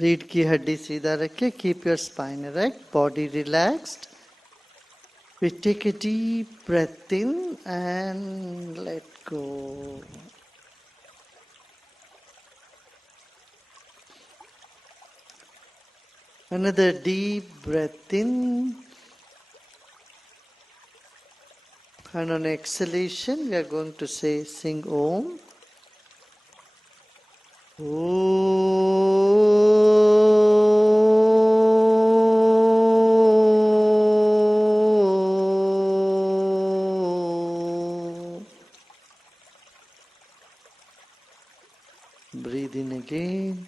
रीढ़ की हड्डी सीधा रखे. Keep your spine erect, body relaxed. We take a deep breath in and let go. Another deep breath in. And on exhalation, we are going to sing Om. Breathe in again.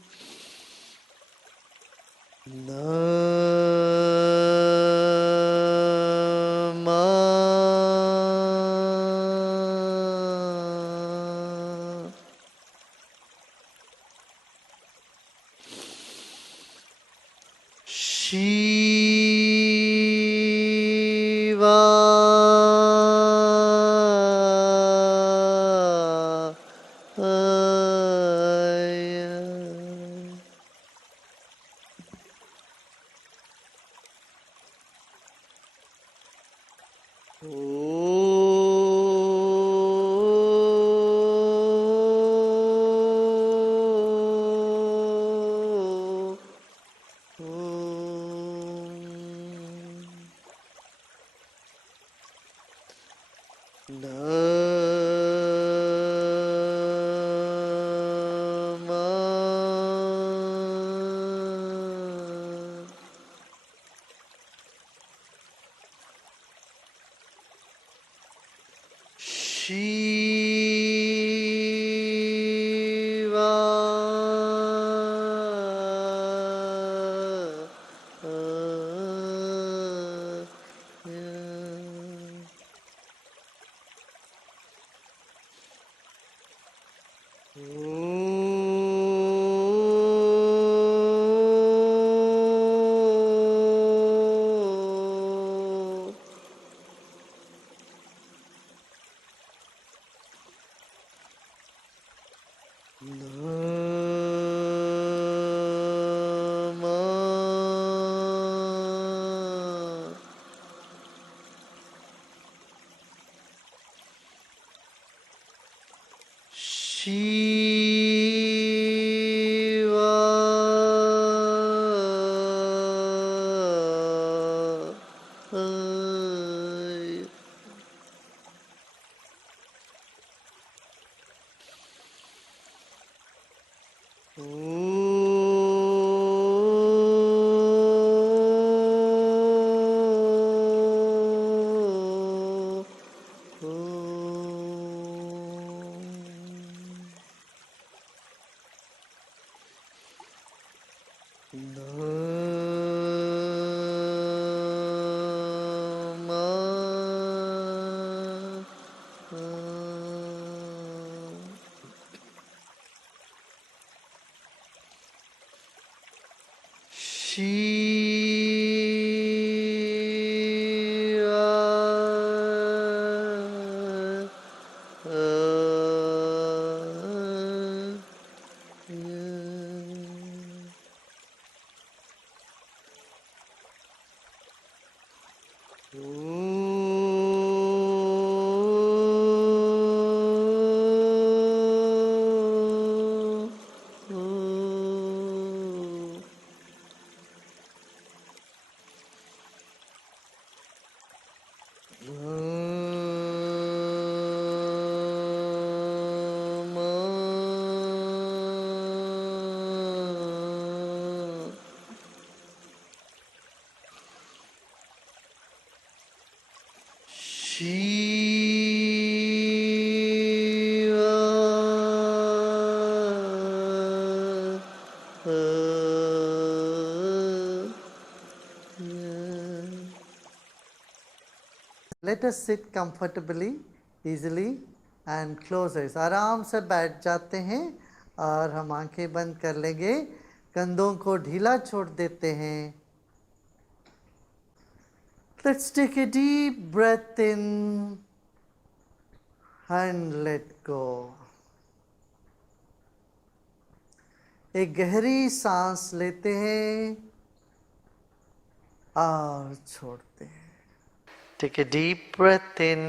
Let us sit comfortably, easily and close eyes. आराम से बैठ जाते हैं और हम आंखें बंद कर लेंगे. कंधों को ढीला छोड़ देते हैं. Let's take a deep breath in and let go. एक गहरी सांस लेते हैं और छोड़ते हैं। Take a deep breath in.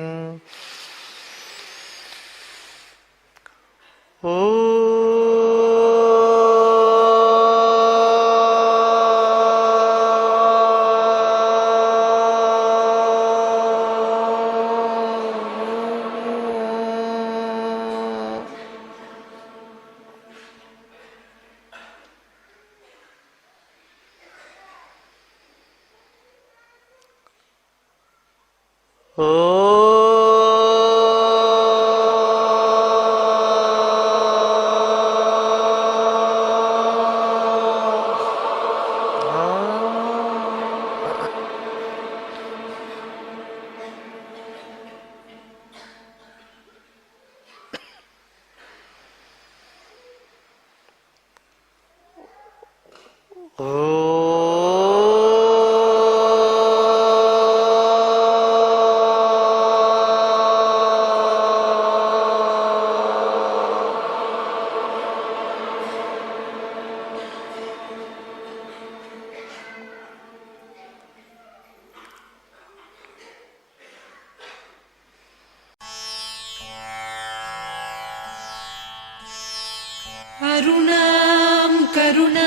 अरुणां करुणातरङ्गिताक्षीं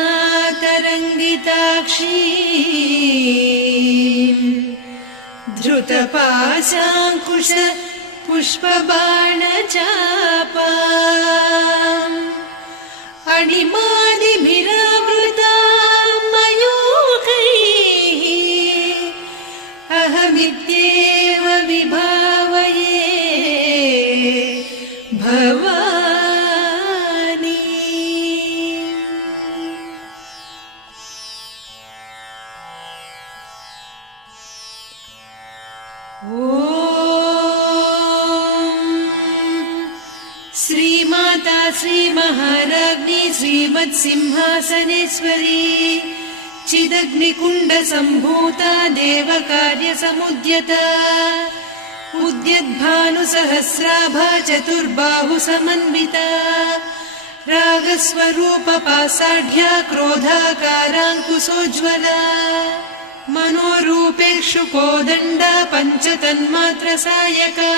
धृतपाशाङ्कुश पुष्पबाणचापाम् अणिमादिभिरावृतां मयूखैः अहमित्येव विभावये Bhavani. श्रीमाता श्रीमहाराज्ञी श्रीमत्सिंहासनेश्वरी चिदग्निकुण्डसम्भूता देवकार्यसमुद्यता उद्यद्भानुसहस्राभा चतुर्बाहुसमन्विता रागस्वरूपपासाढ्या क्रोधाकाराङ्कुशोज्ज्वला मनोरूपेषु कोदण्डा पञ्चतन्मात्रसायका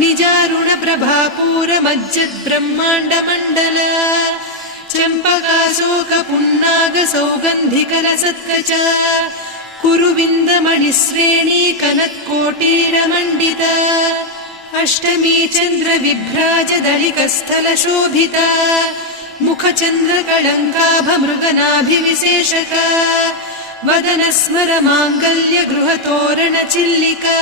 निजारुणप्रभापूरमज्जद्ब्रह्माण्डमण्डला चम्पकाशोकपुन्नागसौगन्धिकलसत्कचा कुरुविन्दमणिश्रेणी कनत्कोटीरमण्डिता अष्टमी चन्द्रविभ्राजदलिकस्थलशोभिता मुखचन्द्रकळङ्काभमृगनाभिविशेषका वदनस्मरमाङ्गल्यगृहतोरणचिल्लिका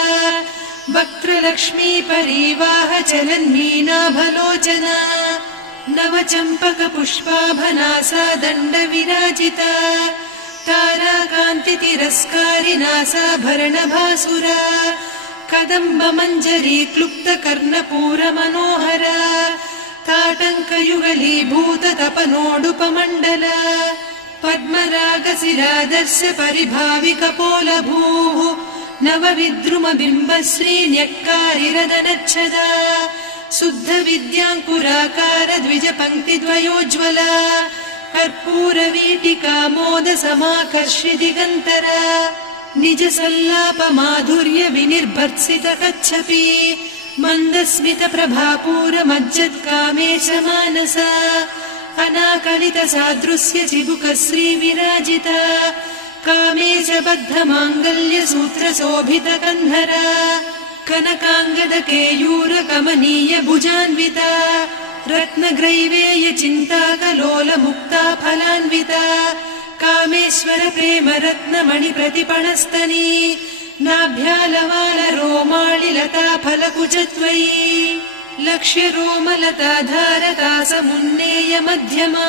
वक्त्रलक्ष्मी परिवाहचलन्मीनाभलोचना नवचम्पकपुष्पाभनासा दण्डविराजिता ताराकान्तितिरस्कारिनासाभरणभासुरा कदम्बमञ्जरी क्लुप्तकर्णपूरमनोहरा ताटङ्कयुगलीभूततपनोडुपमण्डला पद्मरागशिरादर्श परिभाविकपोलभूः नवविद्रुमबिम्बश्रीन्यक्कारिरदनच्छदा शुद्धविद्याङ्कुराकार द्विजपङ्क्तिद्वयोज्ज्वला कर्पूरवीटिकामोदसमाकर्षि दिगन्तरा निजसल्लापमाधुर्यविनिर्भर्त्सितकच्छपि मन्दस्मितप्रभापूरमज्जत्कामेशमानसा अनाकलितसादृश्य चिबुकश्रीविराजिता कामेशबद्धमाङ्गल्यसूत्रशोभितकन्धरा कनकाङ्गदकेयूरकमनीयभुजान्विता रत्नग्रैवेयचिन्ताकलोलमुक्ता फलान्विता कामेश्वरप्रेमरत्नमणिप्रतिपणस्तनी नाभ्यालवालरोमाळिलता फलकुचत्वयी लक्ष्यरोमलताधारता समुन्नेय मध्यमा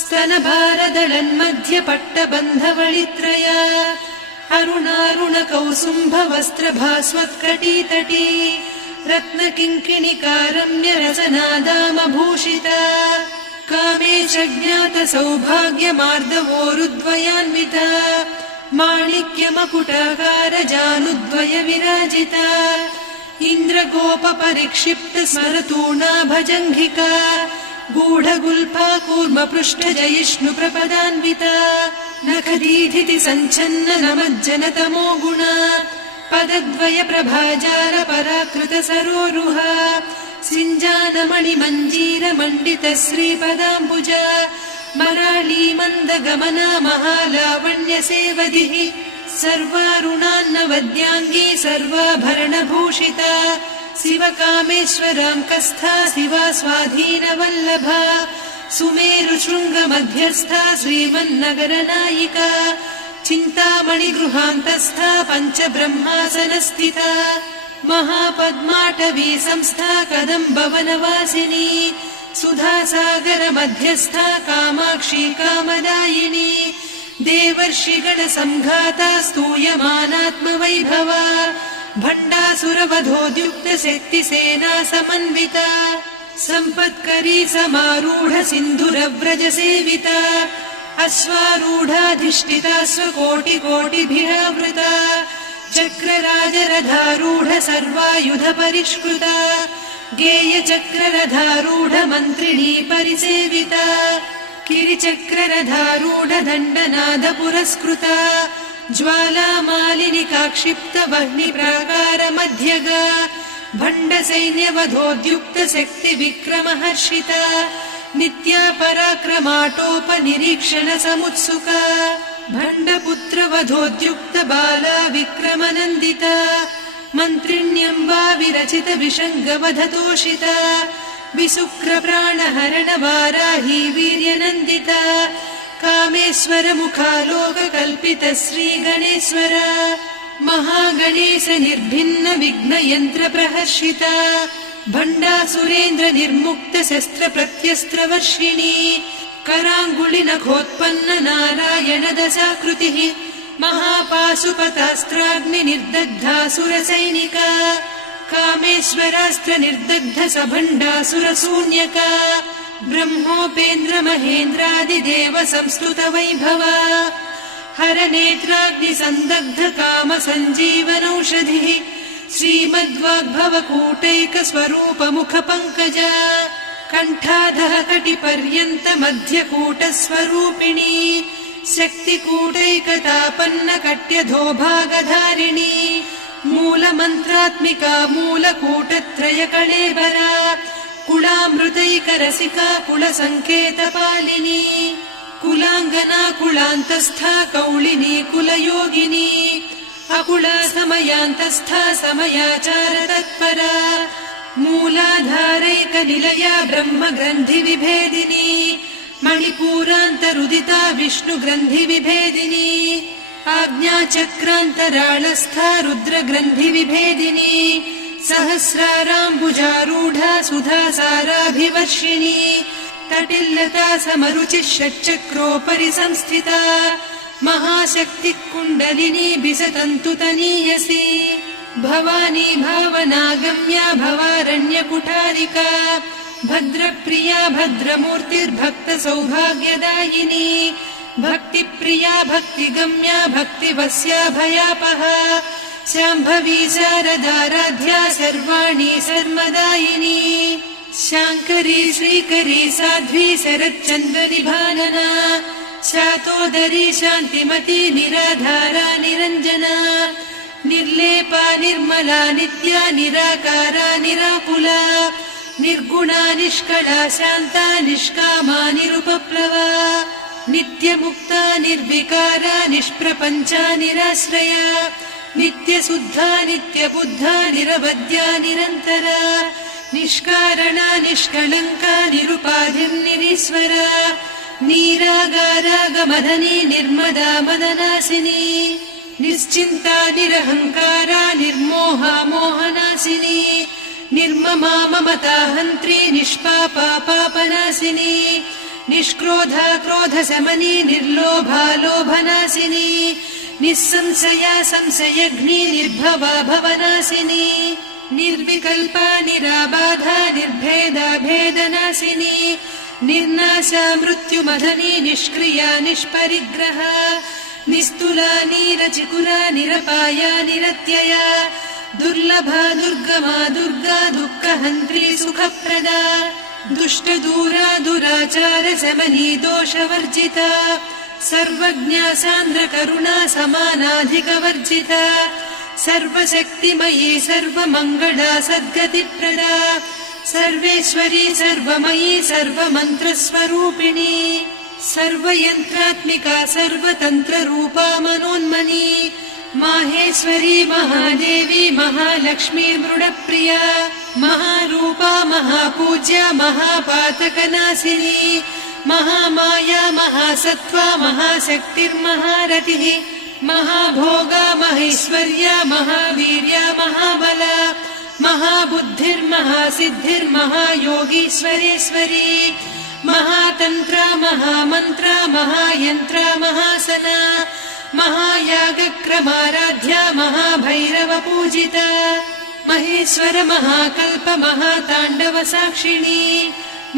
स्तनभारदलन्मध्यपट्टबन्धवळित्रया अरुणारुणकौसुम्भवस्त्रभास्वत्कटीतटी रत्नकिङ्किणिकारम्यरसनादामभूषिता कामेशज्ञातसौभाग्यमार्दवोरुद्वयान्विता माणिक्यमकुटाकारजानुद्वयविराजिता इन्द्रगोपपरिक्षिप्तस्मरतूणाभजङ्घिका गूढगुल्फा कूर्मपृष्ठजयिष्णुप्रपदान्विता नखदीधिति सञ्छन्न नमज्जनतमो गुणा पदद्वय प्रभाजार पराकृत सरोरुहा सिञ्जानमणिमञ्जीर मण्डित श्रीपदाम्बुजा मराळी मन्दगमना महालावण्य सेवधिः सर्वारुणान्नवद्याङ्गी सर्वाभरणभूषिता शिवकामेश्वरां कस्था शिवा स्वाधीनवल्लभा सुमेरुशृङ्गमध्यस्था श्रीमन्नगरनायिका चिन्तामणिगृहान्तस्था पञ्चब्रह्मासनस्थिता महापद्माटवी संस्था कदम्बवनवासिनी सुधासागर मध्यस्था कामाक्षी कामदायिनी देवर्षिगणसङ्घाता स्तूयमानात्मवैभवा भण्डासुरवधोद्युक्त शक्तिसेना समन्विता सम्पत्करी समारूढ सिन्धुरव्रज सेविता अश्वारूढाधिष्ठिता स्वकोटिकोटिभिरावृता चक्रराजरथारूढ सर्वायुध परिष्कृता गेयचक्ररथारूढ मन्त्रिणी परिसेविता किरिचक्ररथारूढ दण्डनाद पुरस्कृता ज्वालामालिनिकाक्षिप्त वह्निप्राकार मध्यगा भण्डसैन्यवधोद्युक्त शक्ति विक्रमहर्षिता नित्या पराक्रमाटोपनिरीक्षण समुत्सुका भण्डपुत्रवधोद्युक्त बाला विक्रमनन्दिता मन्त्रिण्यम्बा विरचित विषङ्गवधतोषिता विशुक्रप्राणहरण वाराही वीर्यनन्दिता कामेश्वर मुखालोककल्पित श्रीगणेश्वर महागणेश निर्भिन्न विघ्नयन्त्र प्रहर्षिता भण्डासुरेन्द्र निर्मुक्त शस्त्र प्रत्यस्त्रवर्षिणी कराङ्गुलिनखोत्पन्न नारायण दशाकृतिः महापाशुपतास्त्राग्नि निर्दग्धासुरसैनिका कामेश्वरास्त्र निर्दग्ध सभण्डासुर शून्यका ब्रह्मोपेन्द्र महेन्द्रादिदेव संस्तुत वैभवा हर नेत्राग्नि संदग्ध काम सञ्जीवनौषधिः श्रीमद्वाग्भव कूटैक स्वरूप मुख पंकजा कण्ठाधः कटिपर्यन्त मध्यकूट स्वरूपिणी शक्तिकूटैकतापन्न कट्यधोभागधारिणी मूलमन्त्रात्मिका मूलकूटत्रय कळेबरा कुलामृतैकरसिका कुलसङ्केतपालिनी कुलाङ्गना कुलान्तस्था कौलिनी कुलयोगिनी अकुला समयान्तस्था समयाचार तत्परा मूलाधारैकनिलया ब्रह्मग्रन्थि विभेदिनी मणिपूरान्तरुदिता विष्णुग्रन्थि विभेदिनी आज्ञाचक्रान्तराळस्था रुद्रग्रन्थि विभेदिनी सहस्राराम्बुजारूढा सुधासाराभिवर्षिणी तटिल्लता समरुचिः षट्चक्रोपरि संस्थिता महाशक्तिः कुण्डलिनी बिसतन्तुतनीयसी भवानी भावनागम्या भवारण्यकुठारिका भद्रप्रिया भद्रमूर्तिर्भक्त सौभाग्यदायिनी भक्तिप्रिया भक्तिगम्या भक्तिवस्या भयापहा शाम्भवी शारदाराध्या सर्वाणि सर्वदायिनी शाङ्करी श्रीकरी साध्वी शरच्चन्द्रनिभानना शातोदरी शान्तिमती निराधारा निरञ्जना निर्लेपा निर्मला नित्या निराकारा निराकुला निर्गुणा निष्कला शान्ता निष्कामा निरुपप्लवा नित्यमुक्ता निर्विकारा निष्प्रपञ्चा निराश्रया नित्यशुद्धा नित्यबुद्धा निरवद्या निरन्तरा निष्कारणा निष्कलङ्का निरुपाधिर्निरीश्वरा नीरागारागमदनी निर्मदा मदनासिनी निश्चिन्ता निरहङ्कारा निर्मोहा मोहनासिनी निर्ममा ममता हन्त्री निष्पापा पापनासिनी निष्क्रोधा क्रोधशमनी निर्लोभा लोभनासिनी निस्संशया संशयघ्नी निर्भवा भवनासिनी निर्विकल्पा निराबाधा निर्भेदा भेदनासिनी निर्नाशा मृत्युमदनी निष्क्रिया निष्परिग्रहा निस्तुला नीरचिकुला निरपाया निरत्यया दुर्लभा दुर्गमा दुर्गा दुःखहन्त्री सुखप्रदा दुष्टदूरा दुराचार शमनी दोषवर्जिता सर्वज्ञा सान्द्र करुणा समानाधिकवर्जिता सर्वशक्तिमयी सर्वमङ्गला सद्गतिप्रदा सर्वेश्वरी सर्वमयी सर्वमन्त्रस्वरूपिणी सर्वयन्त्रात्मिका सर्वतन्त्ररूपा मनोन्मनी माहेश्वरी महादेवी महालक्ष्मी मृडप्रिया महारूपा महापूज्या महापातकनाशिनी महामाया महासत्त्वा महाशक्तिर्महारतिः महाभोगा महेश्वर्या महावीर्या महाबला महाबुद्धिर्महासिद्धिर्महायोगीश्वरेश्वरी महातन्त्रा महामन्त्रा महायन्त्रा महासना महायागक्रमाराध्या महाभैरवपूजिता महेश्वर महाकल्प महाताण्डव साक्षिणी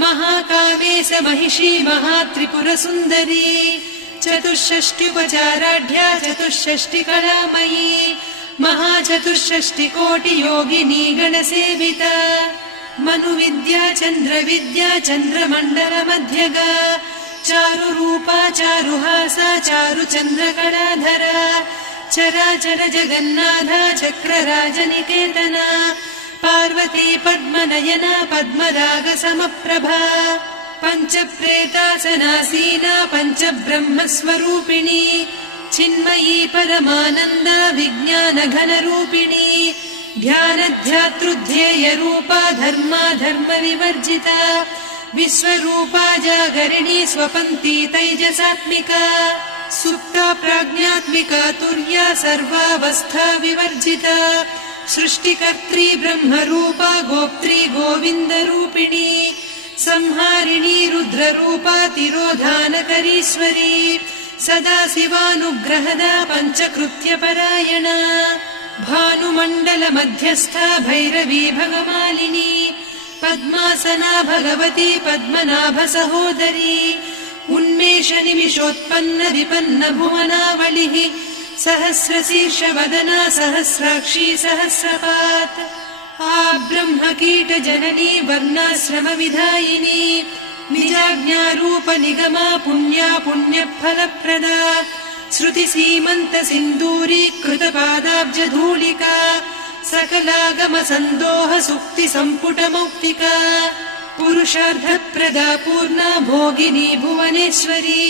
महाकामेश महिषी महात्रिपुरसुन्दरी चतुष्षष्ट्युपचाराढ्या चतुष्षष्टिकलामयी महाचतुष्षष्टिकोटियोगिनी गणसेविता मनुविद्या चन्द्रविद्या चन्द्रमण्डलमध्यगा चारुरूपा चारुहासा चारुचन्द्रकलाधरा चराचर जगन्नाथा चक्रराजनिकेतना पार्वती पद्मनयना पद्मरागसमप्रभा पञ्चप्रेतासनासीना पञ्चब्रह्मस्वरूपिणी चिन्मयी परमानन्दा विज्ञानघनरूपिणी ध्यानध्यातृध्येयरूपा धर्मा धर्मविवर्जिता विश्वरूपा जागरिणी स्वपन्ती तैजसात्मिका सुप्ता प्राज्ञात्मिका तुर्या सर्वावस्था विवर्जिता सृष्टिकर्त्री ब्रह्मरूपा गोप्त्री गोविन्दरूपिणी संहारिणी रुद्ररूपा तिरोधानकरीश्वरी सदा शिवानुग्रहदा पञ्चकृत्यपरायणा भानुमण्डलमध्यस्था भैरवी भगमालिनी पद्मासना भगवती पद्मनाभसहोदरी उन्मेषनिमिषोत्पन्न विपन्न भुवनावलिः सहस्रशीर्षवदना सहस्राक्षी सहस्रपात् ब्रह्मकीटजननी वर्णाश्रमविधायिनी निजाज्ञारूपनिगमा पुण्या पुण्यफलप्रदा श्रुतिसीमन्तसिन्दूरीकृतपादाब्जधूलिका सकलागमसन्दोह सुक्तिसम्पुटमौक्तिका पुरुषार्थप्रदा पूर्णा भोगिनी भुवनेश्वरी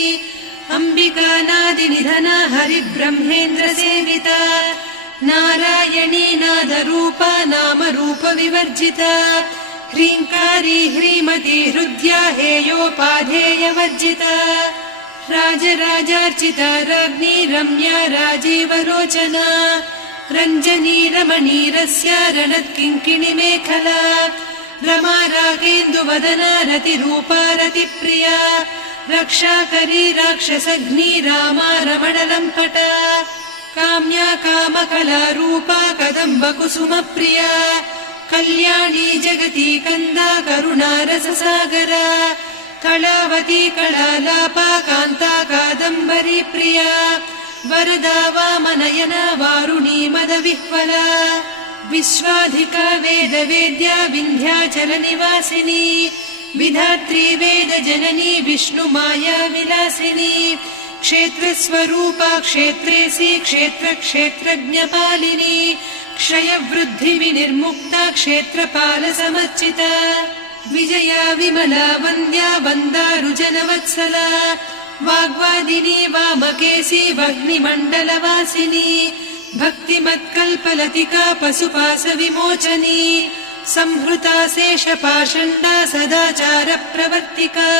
अम्बिका नादिनिधना हरिब्रह्मेन्द्रसेविता नारायणी नादरूपा नामरूपविवर्जिता ह्रीङ्कारी ह्रीमती हृद्या हेयोपाधेयवर्जिता राजराजार्चिता राज्ञी रम्या राजीवलोचना रञ्जनी रमणीरस्या रणत्किङ्किणिमेखला रमा रागेन्दुवदना रतिरूपा रतिप्रिया रक्षाकरी राक्षसघ्नी रामा रमणलम्पटा काम्या कामकलारूपा कदम्बकुसुमप्रिया कल्याणी जगती कन्दा करुणारससागरा कलावती कलालापा कान्ता कादम्बरी प्रिया वरदा वामनयना वारुणी मदविह्वला विश्वाधिका वेदवेद्या विन्ध्याचलनिवासिनी विधात्री वेदजननी विष्णुमाया विलासिनी क्षेत्रस्वरूपा क्षेत्रेसी क्षेत्रक्षेत्रज्ञपालिनी क्षयवृद्धिविनिर्मुक्ता क्षेत्रपालसमर्चिता विजया विमला वन्द्या वन्दारुजनवत्सला वाग्वादिनी वामकेशी वह्निमण्डलवासिनी भक्तिमत्कल्पलतिका पशुपाशविमोचनी संहृता शेषपाषण्डा सदाचारप्रवर्तिका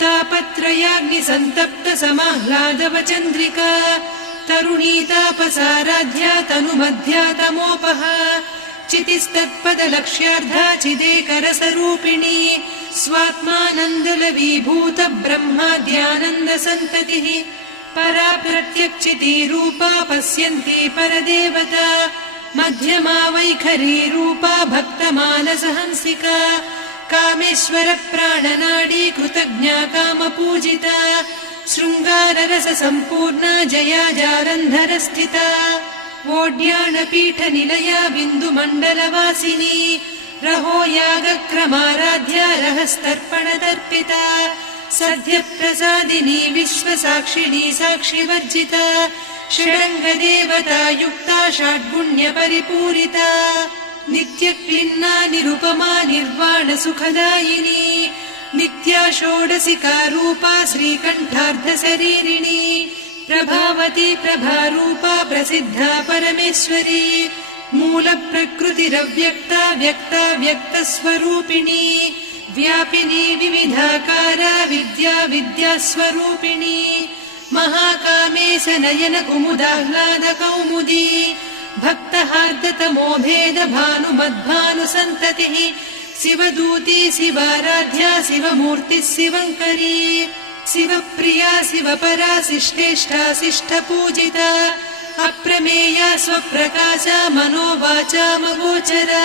तापत्रयाग्निसन्तप्त समाह्लादवचन्द्रिका तरुणीतापसाराध्या तनुमध्या तमोपहा चितिस्तत्पदलक्ष्यार्धा चिदेकरसरूपिणी स्वात्मानन्दलवीभूत ब्रह्माद्यानन्दसन्ततिः परा प्रत्यक्षितीरूपा पश्यन्ती परदेवता मध्यमा वैखरी रूपा भक्तमानसहंसिका कामेश्वर प्राणनाडी कृतज्ञा कामपूजिता शृङ्गाररससम्पूर्णा जया जारन्धरस्थिता वोड्याणपीठनिलया बिन्दुमण्डलवासिनी रहो यागक्रमाराध्या रहस्तर्पणतर्पिता सद्यप्रसादिनी विश्वसाक्षिणी साक्षिवर्जिता षडङ्गदेवता युक्ता षड्गुण्यपरिपूरिता नित्यक्लिन्ना निरुपमा निर्वाणसुखदायिनी नित्या षोडशिका रूपा श्रीकण्ठार्धशरीरिणी प्रभावती प्रभारूपा प्रसिद्धा परमेश्वरी मूलप्रकृतिरव्यक्ता व्यक्ता व्यक्तस्वरूपिणी व्यापिनी विविधाकारा विद्या विद्यास्वरूपिणी महाकामेश नयन कुमुदाह्लाद कौमुदी भक्तहार्दतमोभेद भानुमद्भानुसन्ततिः शिवदूती शिवाराध्या शिवमूर्तिः शिवङ्करी शिवप्रिया शिवपरा शिष्टेष्टा शिष्टपूजिता अप्रमेया स्वप्रकाशा मनोवाचामगोचरा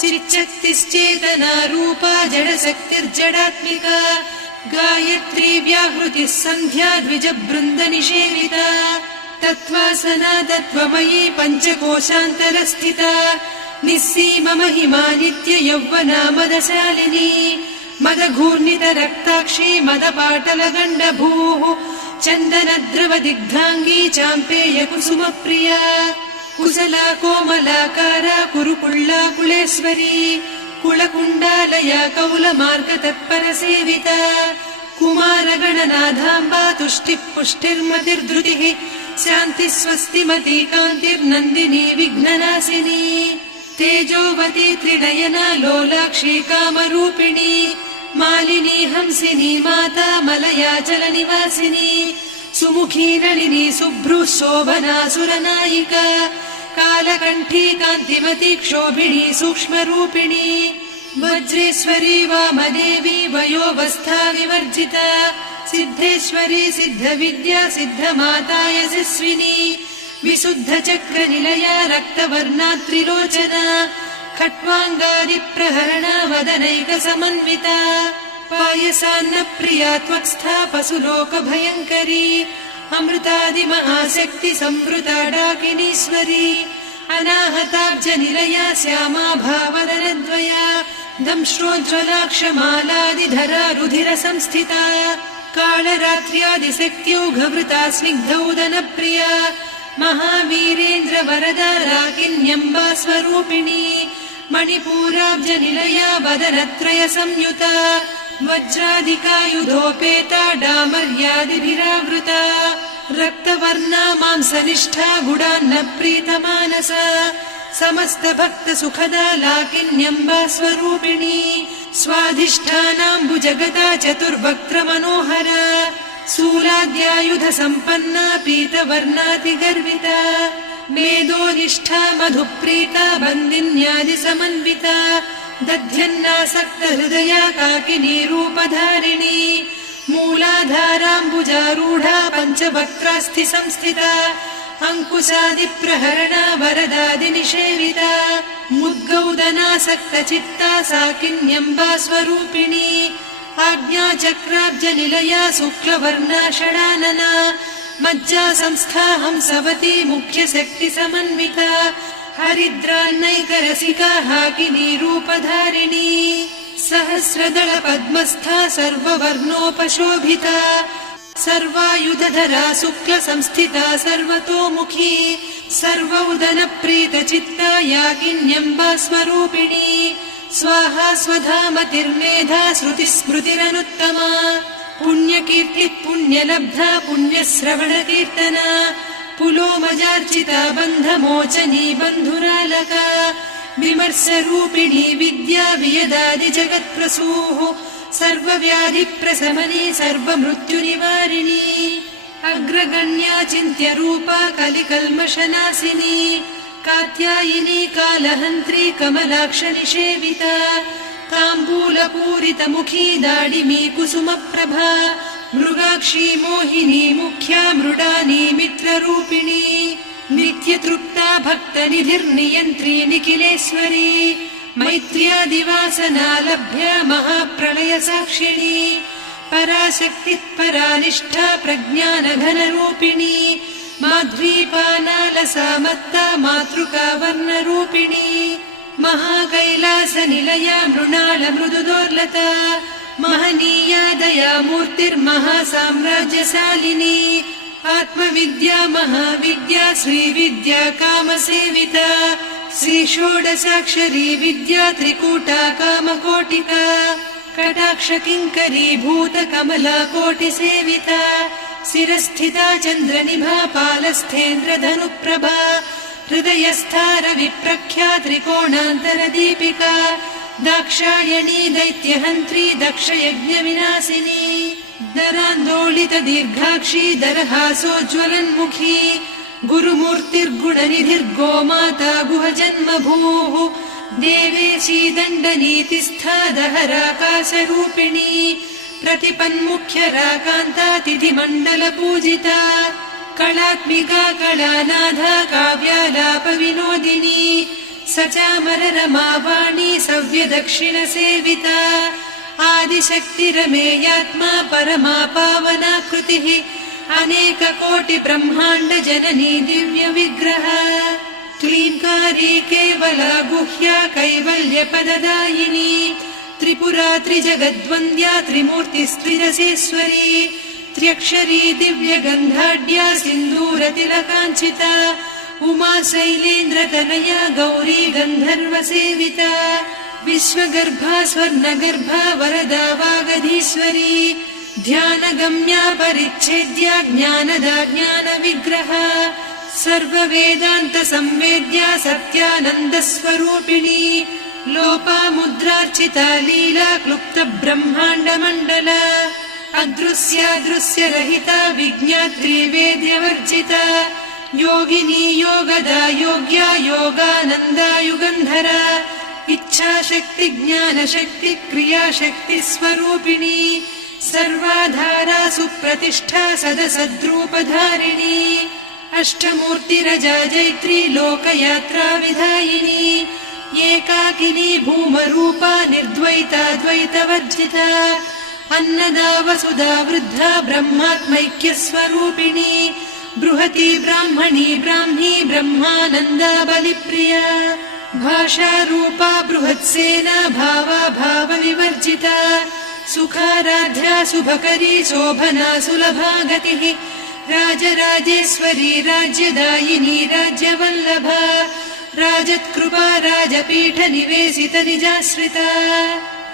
चिच्शक्तिश्चेतना रूपा जडशक्तिर्जडात्मिका गायत्री व्याहृतिः सन्ध्या द्विजबृन्दनिषेविता तत्त्वासना तत्त्वमयी पञ्चकोशान्तरस्थिता निस्सीममहिमा नित्य यौवना मदशालिनी मदघूर्णितरक्ताक्षी मदपाटलगण्डभूः चन्दनद्रवदिग्धाङ्गी चाम्पेय कुसुमप्रिया कुशला कोमलाकारा कुरुकुळ्ळा कुलेश्वरी कुलकुण्डालया कौलमार्गतत्परसेविता कुमारगणनाथाम्बा तुष्टिः पुष्टिर्मतिर्धृतिः शान्तिः स्वस्तिमती कान्तिर्नन्दिनी विघ्ननाशिनी तेजोवती त्रिनयना लोलाक्षी कामरूपिणी मालिनी हंसिनी माता मलया जलनिवासिनी सुमुखी नलिनी शुभ्रुः शोभना सुरनायिका कालकण्ठी कान्तिमती क्षोभिणी सूक्ष्मरूपिणी वज्रेश्वरी वामदेवी वयोवस्था विवर्जिता सिद्धेश्वरी सिद्धविद्या सिद्धमाता यशस्विनी विशुद्धचक्रनिलया रक्तवर्णा त्रिलोचना खट्वाङ्गादिप्रहरणा वदनैकसमन्विता पायसान्नप्रिया त्वक्स्था पशुलोकभयङ्करी अमृतादिमहाशक्ति संवृता डाकिनीश्वरी अनाहताब्जनिलया श्यामा भावदनद्वया दंश्रोज्ज्वलाक्षमालादिधरा रुधिरसंस्थिता कालरात्र्यादिशक्त्योघवृता स्निग्धौदनप्रिया महावीरेन्द्रवरदा राकिन्यम्बा स्वरूपिणी मणिपूराब्जनिलया वदनत्रय संयुता वज्रादिकायुधोपेता डामर्यादिभिरावृता रक्तवर्णा मांसनिष्ठा गुडान्नप्रीतमानसा समस्तभक्तसुखदा लाकिन्यम्बा स्वरूपिणी स्वाधिष्ठानाम्बुजगता चतुर्वक्त्रमनोहरा शूलाद्यायुधसम्पन्ना पीतवर्णातिगर्विता मेधोनिष्ठा मधुप्रीता बन्दिन्यादिसमन्विता दध्यन्नासक्तहृदया काकिनी रूपधारिणी मूलाधाराम्बुजारूढा पञ्चवक्त्रास्थि संस्थिता अङ्कुशादिप्रहरणा वरदादिनिषेविता मुद्गौदनासक्तचित्ता साकिन्यम्बा स्वरूपिणी आज्ञाचक्राब्जनिलया शुक्लवर्णा षडानना मज्जा संस्था हंसवती मुख्यशक्तिसमन्विता हरिद्रान्नैकरसिका हाकिनी रूपधारिणी सहस्रदल पद्मस्था सर्ववर्णोपशोभिता सर्वायुधधरा शुक्लसंस्थिता सर्वतोमुखी सर्वौदनप्रीतचित्ता याकिन्यम्बा स्वरूपिणी स्वाहा स्वधामतिर्मेधा श्रुतिस्मृतिरनुत्तमा पुण्यकीर्तिः पुण्यलब्धा पुण्यश्रवणकीर्तना पुलोमजार्चिता बन्धमोचनी बन्धुरालका विमर्शरूपिणी विद्या वियदादिजगत्प्रसूः सर्वव्याधिप्रशमनी सर्वमृत्युनिवारिणी अग्रगण्या चिन्त्यरूपा कलिकल्मषनाशिनी कात्यायिनी कालहन्त्री कमलाक्षनिषेविता ताम्बूलपूरितमुखी दाडिमी कुसुमप्रभा मृगाक्षी मोहिनी मुख्या मृडानी मित्ररूपिणी नित्यतृप्ता भक्तनिधिर्नियन्त्री निखिलेश्वरी मैत्र्यादिवासना लभ्या महाप्रलयसाक्षिणी पराशक्तिः परानिष्ठा प्रज्ञानघनरूपिणी माध्वीपानालसा मत्ता मातृका वर्णरूपिणी महाकैलासनिलया मृणालमृदुदोर्लता महनीया दया मूर्तिर्महासाम्राज्यशालिनी आत्मविद्या महाविद्या श्रीविद्या कामसेविता श्रीषोडशाक्षरी विद्या त्रिकूटा कामकोटिका कटाक्ष किङ्करी भूतकमला कोटिसेविता शिरस्थिता चन्द्रनिभा पालस्थेन्द्रधनुप्रभा हृदयस्था रविप्रख्या त्रिकोणान्तरदीपिका दाक्षायणी दैत्यहन्त्री दक्षयज्ञविनाशिनी दरान्दोलित दीर्घाक्षी दरहासोज्ज्वलन्मुखी गुरुमूर्तिर्गुणनिधिर्गोमाता गुहजन्मभूः देवेशी दण्डनीतिस्था दहराकाशरूपिणी प्रतिपन्मुख्यराकान्ता तिथिमण्डलपूजिता कलात्मिका कलानाधा काव्यालापविनोदिनी सचामररमावाणी सव्यदक्षिणसेविता आदिशक्तिरमेयात्मा परमा पावनाकृतिः अनेककोटिब्रह्माण्ड जननी दिव्यविग्रह क्लीङ्कारी केवला गुह्या कैवल्यपददायिनी त्रिपुरा त्रिजगद्वन्द्या त्रिमूर्तिस्त्रिरसेश्वरी त्र्यक्षरी दिव्यगन्धाढ्या सिन्दूरतिलकाञ्चिता उमा शैलेन्द्रतनया गौरी गन्धर्वसेविता विश्वगर्भा स्वर्णगर्भा वरदा वागधीश्वरी ध्यानगम्या परिच्छेद्या ज्ञानदा ज्ञानविग्रहा सर्ववेदान्तसंवेद्या सत्यानन्दस्वरूपिणी लोपामुद्रार्चिता लीला क्लुप्तब्रह्माण्डमण्डला अदृश्यादृश्यरहिता विज्ञात्री वेद्यवर्जिता योगिनी योगदा योग्या योगानन्दा युगन्धरा इच्छाशक्ति ज्ञानशक्ति क्रियाशक्ति स्वरूपिणी सर्वाधारा सुप्रतिष्ठा सदसद्रूपधारिणी अष्टमूर्तिरजा जैत्री लोकयात्रा विधायिनी एकाकिनी भूमरूपा निर्द्वैता द्वैतवर्जिता अन्नदा वसुधा वृद्धा ब्रह्मात्मैक्यस्वरूपिणी बृहती ब्राह्मणी ब्राह्मी ब्रह्मानन्दा बलिप्रिया भाषारूपा बृहत्सेना भावा भावविवर्जिता सुखाराध्या शुभकरी शोभना सुलभा गतिः राजराजेश्वरी राज्यदायिनी राज्यवल्लभा राजत्कृपा राजपीठ निवेशित निजाश्रिता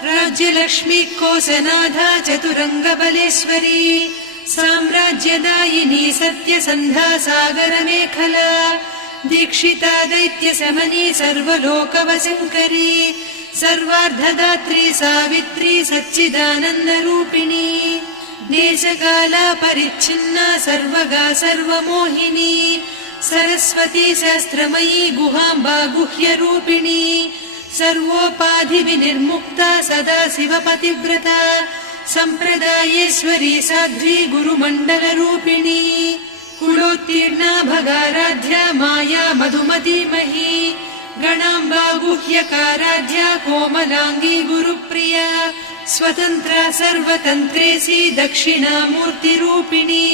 राज्यलक्ष्मी कोसनाधा चतुरङ्गबलेश्वरी साम्राज्यदायिनी सत्यसन्धा सागरमेखला दीक्षिता दैत्यशमनी सर्वलोकवशङ्करी सर्वार्धदात्री सावित्री सच्चिदानन्दरूपिणी देशकाला परिच्छिन्ना सर्वगा सर्वमोहिनी सरस्वती शास्त्रमयी गुहाम्बा गुह्यरूपिणी सर्वोपाधिविनिर्मुक्ता सदा शिवपतिव्रता सम्प्रदायेश्वरी साध्वी गुरुमण्डलरूपिणी कुलोत्तीर्णा भगाराध्या माया मधुमतीमही गणाम्बा गुह्यकाराध्या कोमलाङ्गी गुरुप्रिया स्वतन्त्रा सर्वतन्त्रेशी दक्षिणामूर्तिरूपिणी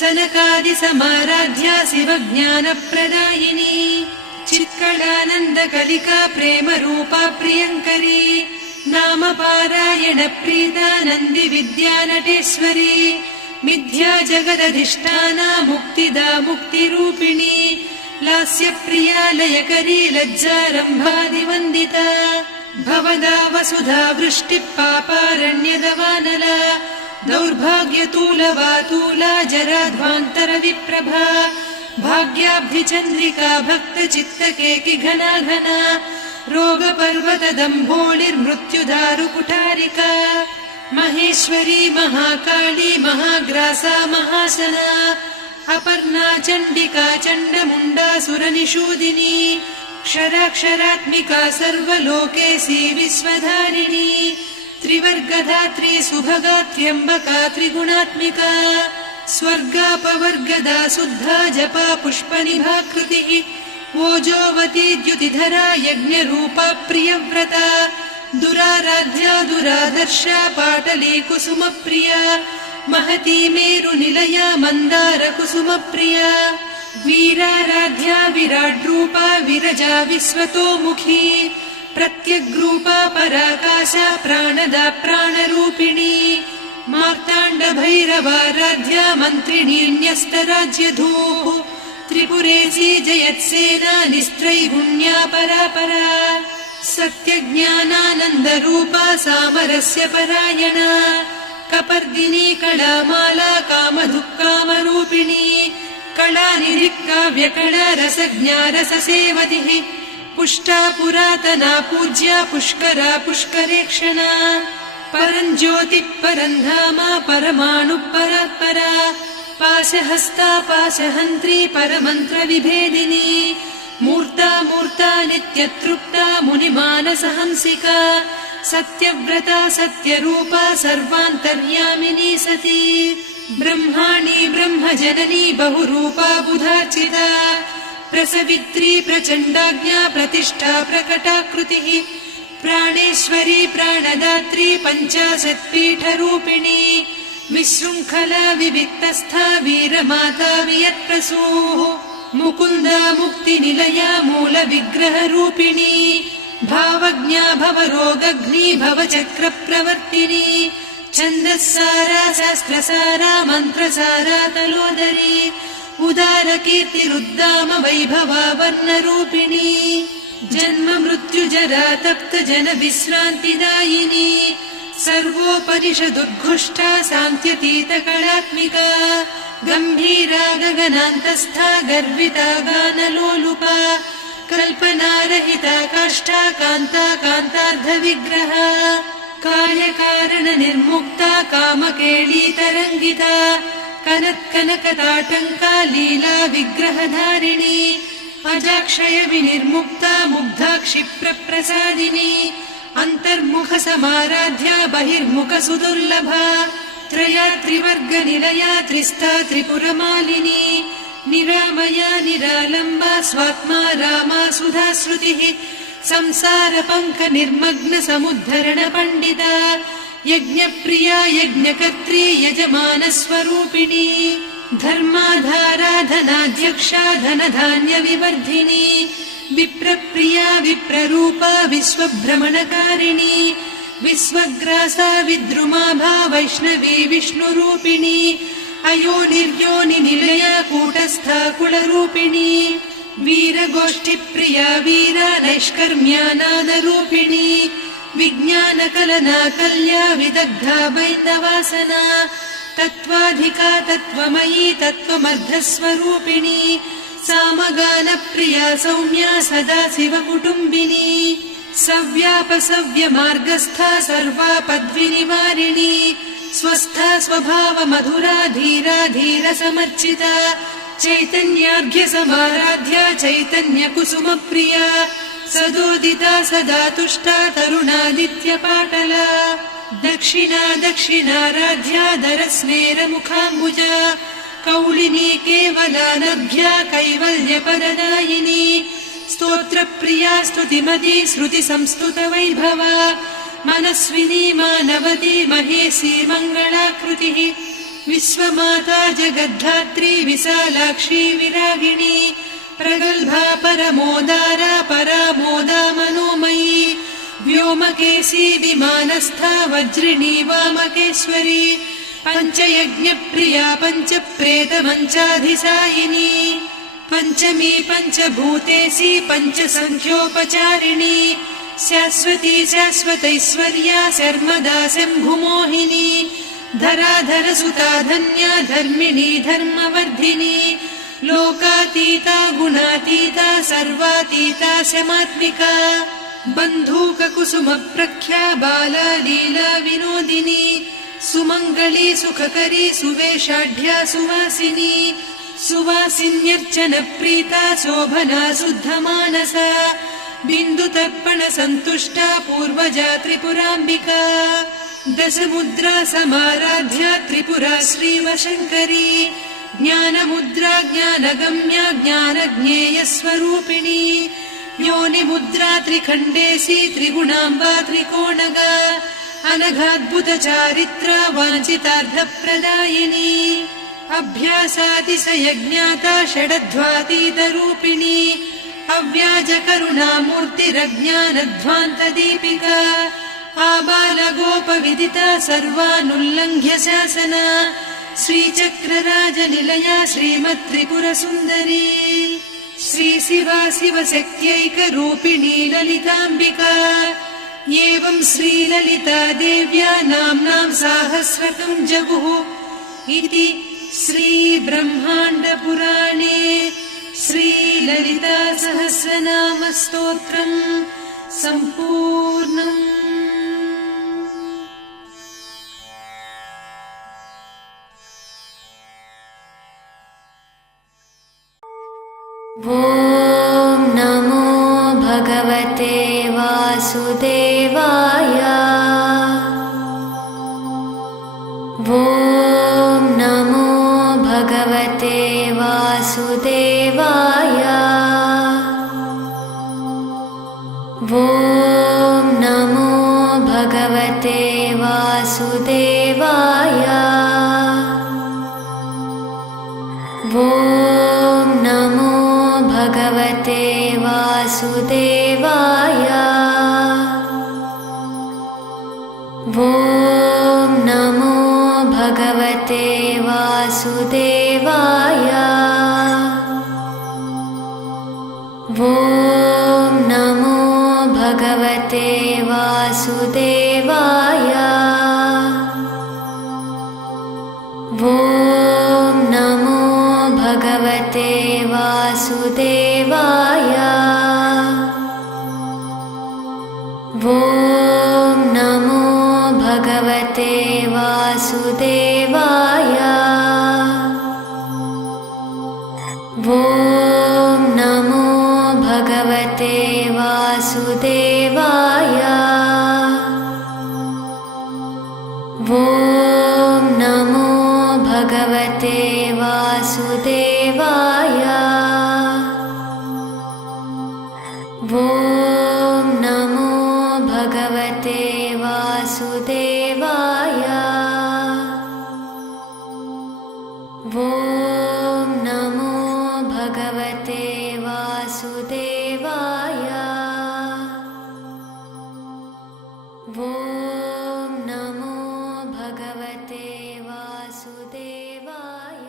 सनकादिसमाराध्या शिवज्ञानप्रदायिनी चित्कलानन्दकलिका प्रेमरूपा प्रियङ्करी नामपारायण प्रीता नन्दिविद्या नटेश्वरी मिथ्या जगदधिष्ठाना मुक्तिदा मुक्तिरूपिणी लास्यप्रिया लयकरी लज्जारम्भादिवन्दिता भवदा वसुधा वृष्टिः पापारण्यदवानला दौर्भाग्यतूलवातूला जराध्वान्तरविप्रभा भाग्याब्धिचन्द्रिका भक्तचित्तकेकि घना घना रोगपर्वतदम्भोळिर्मृत्युदारुकुठारिका महेश्वरी महाकाली महाग्रासा महाशना अपर्णा चण्डिका चण्डमुण्डा सुरनिषूदिनी क्षराक्षरात्मिका सर्वलोकेशी विश्वधारिणी त्रिवर्गधात्री सुभगा त्र्यम्बका त्रिगुणात्मिका स्वर्गापवर्गदा शुद्धा जपा पुष्पनिभाकृतिः ओजोवती द्युतिधरा यज्ञरूपा प्रियव्रता दुराराध्या दुरादर्शा पाटली कुसुमप्रिया महती मेरुनिलया मन्दार कुसुमप्रिया वीराराध्या विराड्रूपा विरजा विश्वतोमुखी प्रत्यग्रूपा पराकाशा प्राणदा प्राणरूपिणी मार्ताण्डभैरवाराध्या मन्त्रिणीन्यस्तराज्यधूः त्रिपुरेशी जयत्सेना निस्त्रैगुण्या परापरा सत्यज्ञानानन्दरूपा सामरस्य परायणा कपर्दिनी कलामाला कामधुक्कामरूपिणी कलानिधिक्काव्यकला रसज्ञा रससेवतिः पुष्टा पुरातना पूज्या पुष्करा पुष्करेक्षणा परञ्ज्योतिः परन्धामा परमाणुः परात्परा पाशहस्ता पाशहन्त्री परमन्त्रविभेदिनी मूर्ता मूर्ता नित्यतृप्ता मुनिमानसहंसिका सत्यव्रता सत्यरूपा सर्वान्तर्यामिनी सती ब्रह्माणी ब्रह्मजननी बहुरूपा बुधार्चिता प्रसवित्री प्रचण्डाज्ञा प्रतिष्ठा प्रकटाकृतिः प्राणेश्वरी प्राणदात्री पञ्चाशत्पीठरूपिणी विशृङ्खला विविक्तस्था वीरमाता वियत्प्रसूः मुकुन्दा मुक्तिनिलया मूलविग्रहरूपिणी भावज्ञा भवरोगग्नी भवचक्रप्रवर्तिनी छन्दस्सारा शास्त्रसारा मन्त्रसारा तलोदरी उदारकीर्तिरुद्दाम वैभवा वर्णरूपिणी जन्म मृत्युजरा तप्त जन विश्रान्तिदायिनी सर्वोपनिषदुद्घुष्टा सान्त्यतीतकलात्मिका गम्भीरा गगनान्तस्था गर्विता गानलोलुपा कल्पनारहिता काष्ठा कान्ता कान्तार्धविग्रहा कार्यकारणनिर्मुक्ता कामकेळीतरङ्गिता कनत्कनकताटङ्का लीला विग्रहधारिणी अजाक्षय विनिर्मुक्ता मुग्धा क्षिप्रप्रसादिनी अन्तर्मुखसमाराध्या बहिर्मुखसुदुर्लभा त्रया त्रिवर्गनिलया त्रिस्था त्रिपुरमालिनी निरामया निरालम्बा स्वात्मा रामा सुधाश्रुतिः संसारपङ्कनिर्मग्न समुद्धरण पण्डिता यज्ञप्रिया यज्ञकर्त्री यजमानस्वरूपिणी धर्माधारा धनाध्यक्षा धनधान्यविवर्धिनी विप्रप्रिया विप्ररूपा विश्वभ्रमणकारिणी विश्वग्रासा विद्रुमाभा वैष्णवी विष्णुरूपिणी अयोनिर्योनिनिलया कूटस्था कुलरूपिणी वीरगोष्ठिप्रिया वीरा नैष्कर्म्यानादरूपिणी विज्ञानकलना कल्या विदग्धा वैन्दवासना तत्त्वाधिका तत्त्वमयी तत्त्वमर्धस्वरूपिणी सामगानप्रिया सौम्या सदा शिवकुटुम्बिनी सव्यापसव्यमार्गस्था सर्वापद्विनिवारिणी स्वस्था स्वभावमधुरा धीरा धीरसमर्चिता चैतन्यार्घ्यसमाराध्या चैतन्यकुसुमप्रिया सदोदिता सदा तुष्टा तरुणादित्यपाटला दक्षिणा दक्षिणाराध्या दरस्मेरमुखाम्बुजा कौलिनी केवलानर्घ्या कैवल्यपददायिनी स्तोत्रप्रिया स्तुतिमती श्रुतिसंस्तुतवैभवा मनस्विनी मानवती महेशी मङ्गलाकृतिः विश्वमाता जगद्धात्री विशालाक्षी विरागिणी प्रगल्भा परमोदारा परामोदा मनोमयी व्योमकेशी विमानस्था वज्रिणी वामकेश्वरी पञ्चयज्ञप्रिया पञ्चप्रेतमञ्चाधिसायिनी पञ्चमी पञ्चभूतेशी पञ्चसङ्ख्योपचारिणी शाश्वती शाश्वतैश्वर्या शर्मदा शम्भुमोहिनी धराधरसुता धन्या धर्मिणी धर्मवर्धिनी लोकातीता गुणातीता सर्वातीता शमात्मिका बन्धूककुसुमप्रख्या बाला लीला विनोदिनी सुमङ्गली सुखकरी सुवेशाढ्या सुवासिनी सुवासिन्यर्चनप्रीता शोभना शुद्धमानसा बिन्दुतर्पणसन्तुष्टा पूर्वजा त्रिपुराम्बिका दशमुद्रा समाराध्या त्रिपुरा श्रीवशङ्करी ज्ञानमुद्रा ज्ञानगम्या ज्ञानज्ञेयस्वरूपिणी योनिमुद्रा त्रिखण्डेशी त्रिगुणाम्बा त्रिकोणगा अनघाद्भुतचारित्रा वाञ्छितार्थप्रदायिनी अभ्यासातिशयज्ञाता षडध्वातीतरूपिणी अव्याजकरुणामूर्तिरज्ञानध्वान्तदीपिका आबालगोपविदिता सर्वानुल्लङ्घ्य शासना श्रीचक्रराजनिलया श्रीमत्त्रिपुरसुन्दरी श्रीशिवा शिवशक्त्यैकरूपिणी ललिताम्बिका एवं श्रीललिता देव्या नाम्नां साहस्रकं जगुः इति श्रीब्रह्माण्डपुराणे श्रीललिता सहस्रनामस्तोत्रम् सम्पूर्णम्। ॐ नमो भगवते वासुदेवाय। ॐ नमो भगवते वासुदेवाय। ॐ नमो भगवते वासुदेवाय। ॐ नमो भगवते वासुदेवाय। ॐ नमो भगवते वासुदेवाय। ॐ नमो भगवते वासुदेवाय। ॐ नमो भगवते वासुदेवाय। ॐ नमो भगवते वासुदेवाय। ॐ नमो भगवते वासुदेवाय। ॐ नमो भगवते वासुदेवाय। ॐ नमो भगवते वासुदेवाय। ॐ नमो भगवते वासुदेवाय। ॐ नमो भगवते वासुदेवाय।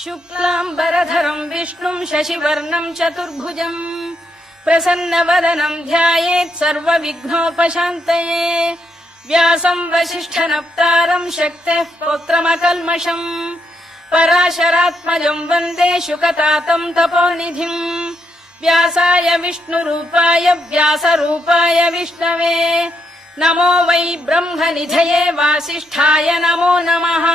शुक्लाम्बरधरं विष्णुं शशिवर्णं चतुर्भुजं प्रसन्नवदनं ध्यायेत् सर्वविघ्नोपशान्तये व्यासं वसिष्ठनप्तारं शक्तेः पौत्रमकल्मषम् पराशरात्मजं वन्दे शुकतातं तपोनिधिं व्यासाय विष्णुरूपाय व्यासरूपाय विष्णवे नमो वै ब्रह्मनिधये वासिष्ठाय नमो नमः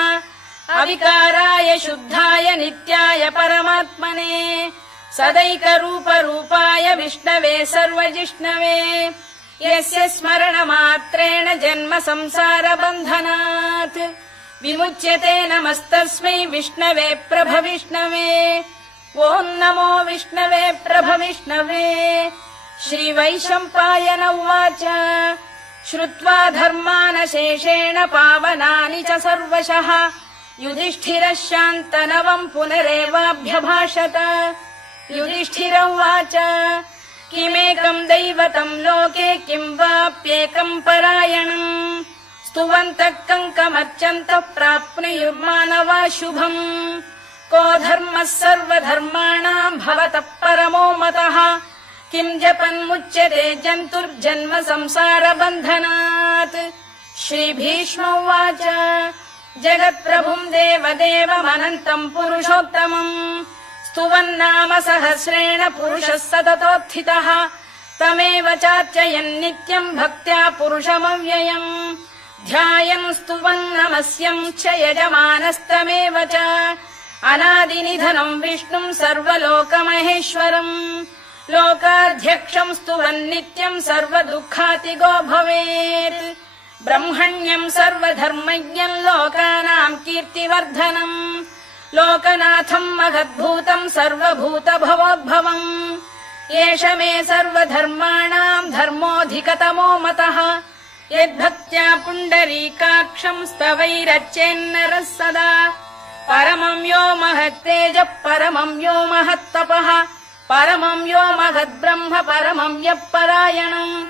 अविकाराय शुद्धाय नित्याय परमात्मने सदैकरूपरूपाय विष्णवे सर्वजिष्णवे यस्य स्मरणमात्रेण जन्म संसारबन्धनात् विमुच्यते नमस्तस्मै विष्णवे प्रभविष्णवे ॐ नमो विष्णवे प्रभविष्णवे। श्रीवैशम्पायन उवाच श्रुत्वा धर्मानशेषेण पावनानि च सर्वशः युधिष्ठिरः शान्तनवम् पुनरेवाभ्यभाषत। युधिष्ठिर उवाच किमेकम् दैवतम् लोके किम् वाप्येकम् परायणम् स्तुवन्तः कङ्कमर्चन्तः प्राप्नुयुर्मानवा शुभम् को धर्मः सर्वधर्माणाम् भवतः परमो मतः किम् जपन्मुच्यते जन्तुर्जन्म संसारबन्धनात्। श्रीभीष्म उवाच जगत्प्रभुम् देवदेवमनन्तम् पुरुषोत्तमम् स्तुवन्नाम सहस्रेण पुरुषः सततोत्थितः तमेव चार्चयन्नित्यम् भक्त्या पुरुषमव्ययम् ध्यायन् स्तुवन् नमस्यम् च यजमानस्तमेव च अनादिनिधनम् विष्णुम् सर्वलोकमहेश्वरम् लोकाध्यक्षम् स्तुवन्नित्यम् सर्वदुःखातिगो भवेत् ब्रह्मण्यम् सर्वधर्मज्ञम् लोकानाम् कीर्तिवर्धनम् लोकनाथम् महद्भूतम् सर्वभूतभवोद्भवम् एष मे सर्वधर्माणाम् धर्मोऽधिकतमो मतः यद्भक्त्या पुण्डरीकाक्षम् स्तवैरच्चेन्नरः सदा परमं यो महत्तेजः परमं यो महत्तपः परमं यो महद्ब्रह्म परमं यः परायणम्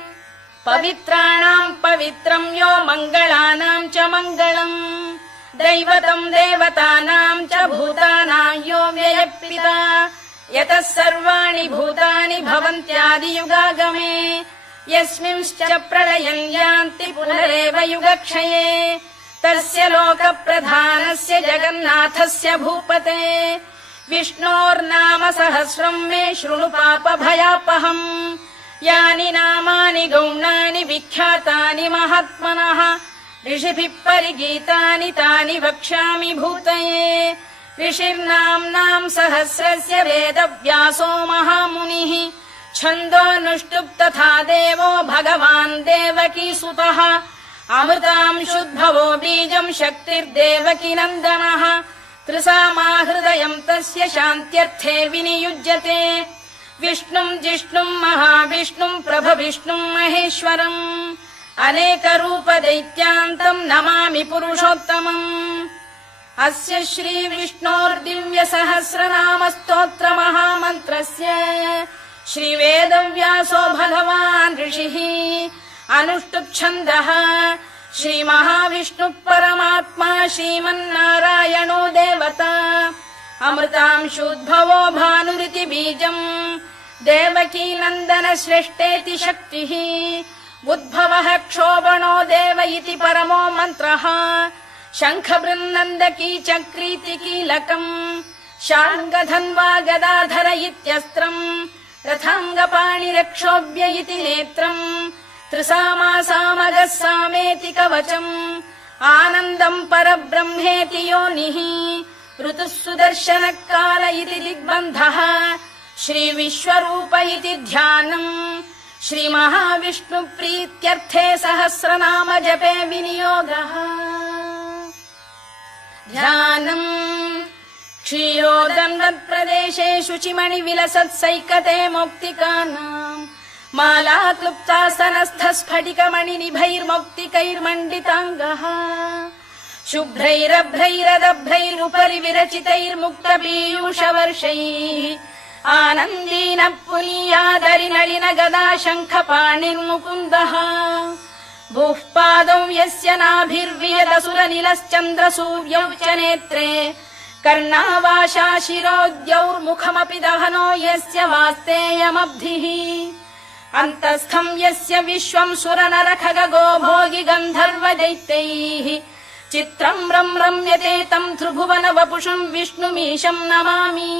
पवित्राणाम् पवित्रं यो मङ्गलानाम् च मङ्गलम् दैवतम् देवतानाम् च भूतानाम् यो व्ययः यतः सर्वाणि भूतानि भवन्त्यादियुगागमे यस्मिंश्च प्रलयम् यान्ति पुनरेव युगक्षये तस्य लोकप्रधानस्य जगन्नाथस्य भूपते विष्णोर्नाम सहस्रम् मे शृणु पापभयापहम् यानि नामानि गौणानि विख्यातानि महात्मनः ऋषिभिः परिगीतानि तानि वक्ष्यामि भूतये ऋषिर्नाम्नाम् सहस्रस्य वेदव्यासो महामुनिः छन्दोऽनुष्टुप् तथा देवो भगवान् देवकीसुतः अमृतांशुद्भवो बीजम् शक्तिर्देवकीनन्दनः त्रिसामाहृदयम् तस्य शान्त्यर्थे विनियुज्यते विष्णुम् जिष्णुम् महाविष्णुम् प्रभविष्णुम् महेश्वरम् अनेकरूपदैत्यान्तम् नमामि पुरुषोत्तमम् अस्य श्रीविष्णोर्दिव्यसहस्रनामस्तोत्रमहामन्त्रस्य श्रीवेदव्यासो भगवान् ऋषिः अनुष्टुप्छन्दः श्रीमहाविष्णुः परमात्मा श्रीमन्नारायणो देवता अमृतांशुद्भवो भानुरिति बीजम् देवकीनन्दन श्रेष्ठेति शक्तिः उद्भवः क्षोभणो देव इति परमो मन्त्रः शङ्खबृन्नन्दकी चक्रीति कीलकम् शार्ङ्गधन्वा गदाधर इत्यस्त्रम् रथाङ्गपाणिरक्षोभ्य इति नेत्रम् त्रिसामासामगः सामेति कवचम् आनन्दम् परब्रह्मेति योनिः ऋतुः सुदर्शनकाल इति दिग्बन्धः श्रीविश्वरूप इति ध्यानम् श्रीमहाविष्णुप्रीत्यर्थे सहस्रनाम जपे विनियोगः ध्यानम् क्षीरोदन्वत्प्रदेशे शुचिमणिविलसत्सैकते मौक्तिकानाम् माला क्लुप्तासनस्थ स्फटिकमणिनिभैर्मौक्तिकैर्मण्डिताङ्गः शुभ्रैरभ्रैरदभ्रैरुपरि विरचितैर्मुक्तपीयूषवर्षैः आनन्दीन पुनीयादरि नलिन गदा शङ्खपाणिर्मुकुन्दः भूः पादौ यस्य नाभिर्वियदसुरनिलश्चन्द्रसूर्यौ च नेत्रे कर्णावाशा शिरोद्यौर्मुखमपि दहनो यस्य वास्तेयमब्धिः अन्तस्थम् यस्य विश्वम् सुरनरखगो भोगि गन्धर्व दैत्यैः चित्रम् रम्यते तम् त्रिभुवन वपुषम् विष्णुमीशम् नमामि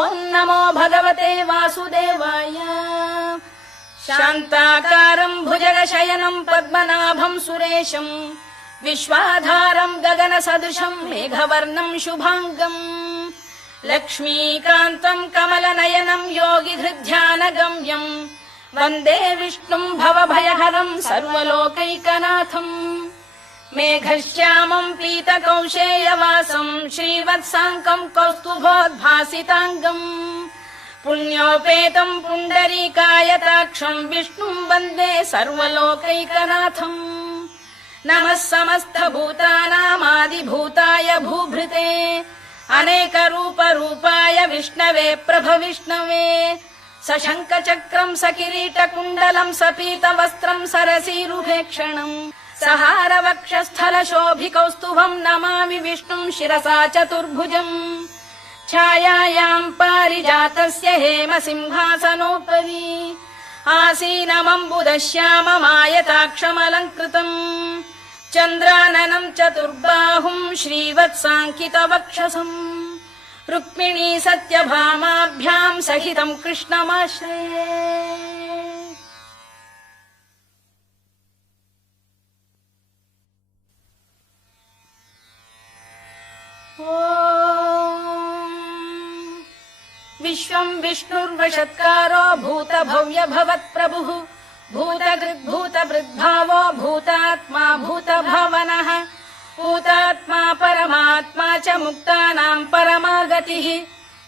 ॐ नमो भगवते वासुदेवाय शान्ताकारम् भुजगशयनम् पद्मनाभम् सुरेशम् विश्वाधारम् गगनसदृशम् मेघवर्णम् शुभाङ्गम् लक्ष्मीकान्तम् कमलनयनम् योगिधृध्यानगम्यम् वन्दे विष्णुम् भवभयहरम् सर्वलोकैकनाथम् मेघश्यामम् पीतकौशेयवासम् श्रीवत्साङ्कम् कौस्तुभोद्भासिताङ्गम् पुण्योपेतम् पुण्डरीकायताक्षम् विष्णुम् वन्दे सर्वलोकैकनाथम् नमः समस्तभूतानामादिभूताय भूभृते अनेकरूपरूपाय विष्णवे प्रभविष्णवे सशङ्खचक्रम् सकिरीटकुण्डलम् सपीतवस्त्रम् सरसीरुहेक्षणम् सहारवक्षस्थलशोभिकौस्तुभम् नमामि विष्णुम् शिरसा चतुर्भुजम् छायायाम् पारिजातस्य हेमसिंहासनोपरि आसीनमम्बुदश्याममायताक्षमलङ्कृतम् चन्द्राननम् चतुर्बाहुम् श्रीवत्साङ्कितवक्षसम् रुक्मिणी सत्यभामाभ्याम् सहितम् कृष्णमाश्रये विश्वम् विष्णुर्वषत्कारो भूतभव्य भवत्प्रभुः भूतकृद्भूतभृद्भावो भूतात्मा भूतभावनः भूतात्मा परमात्मा च मुक्तानाम् परमागतिः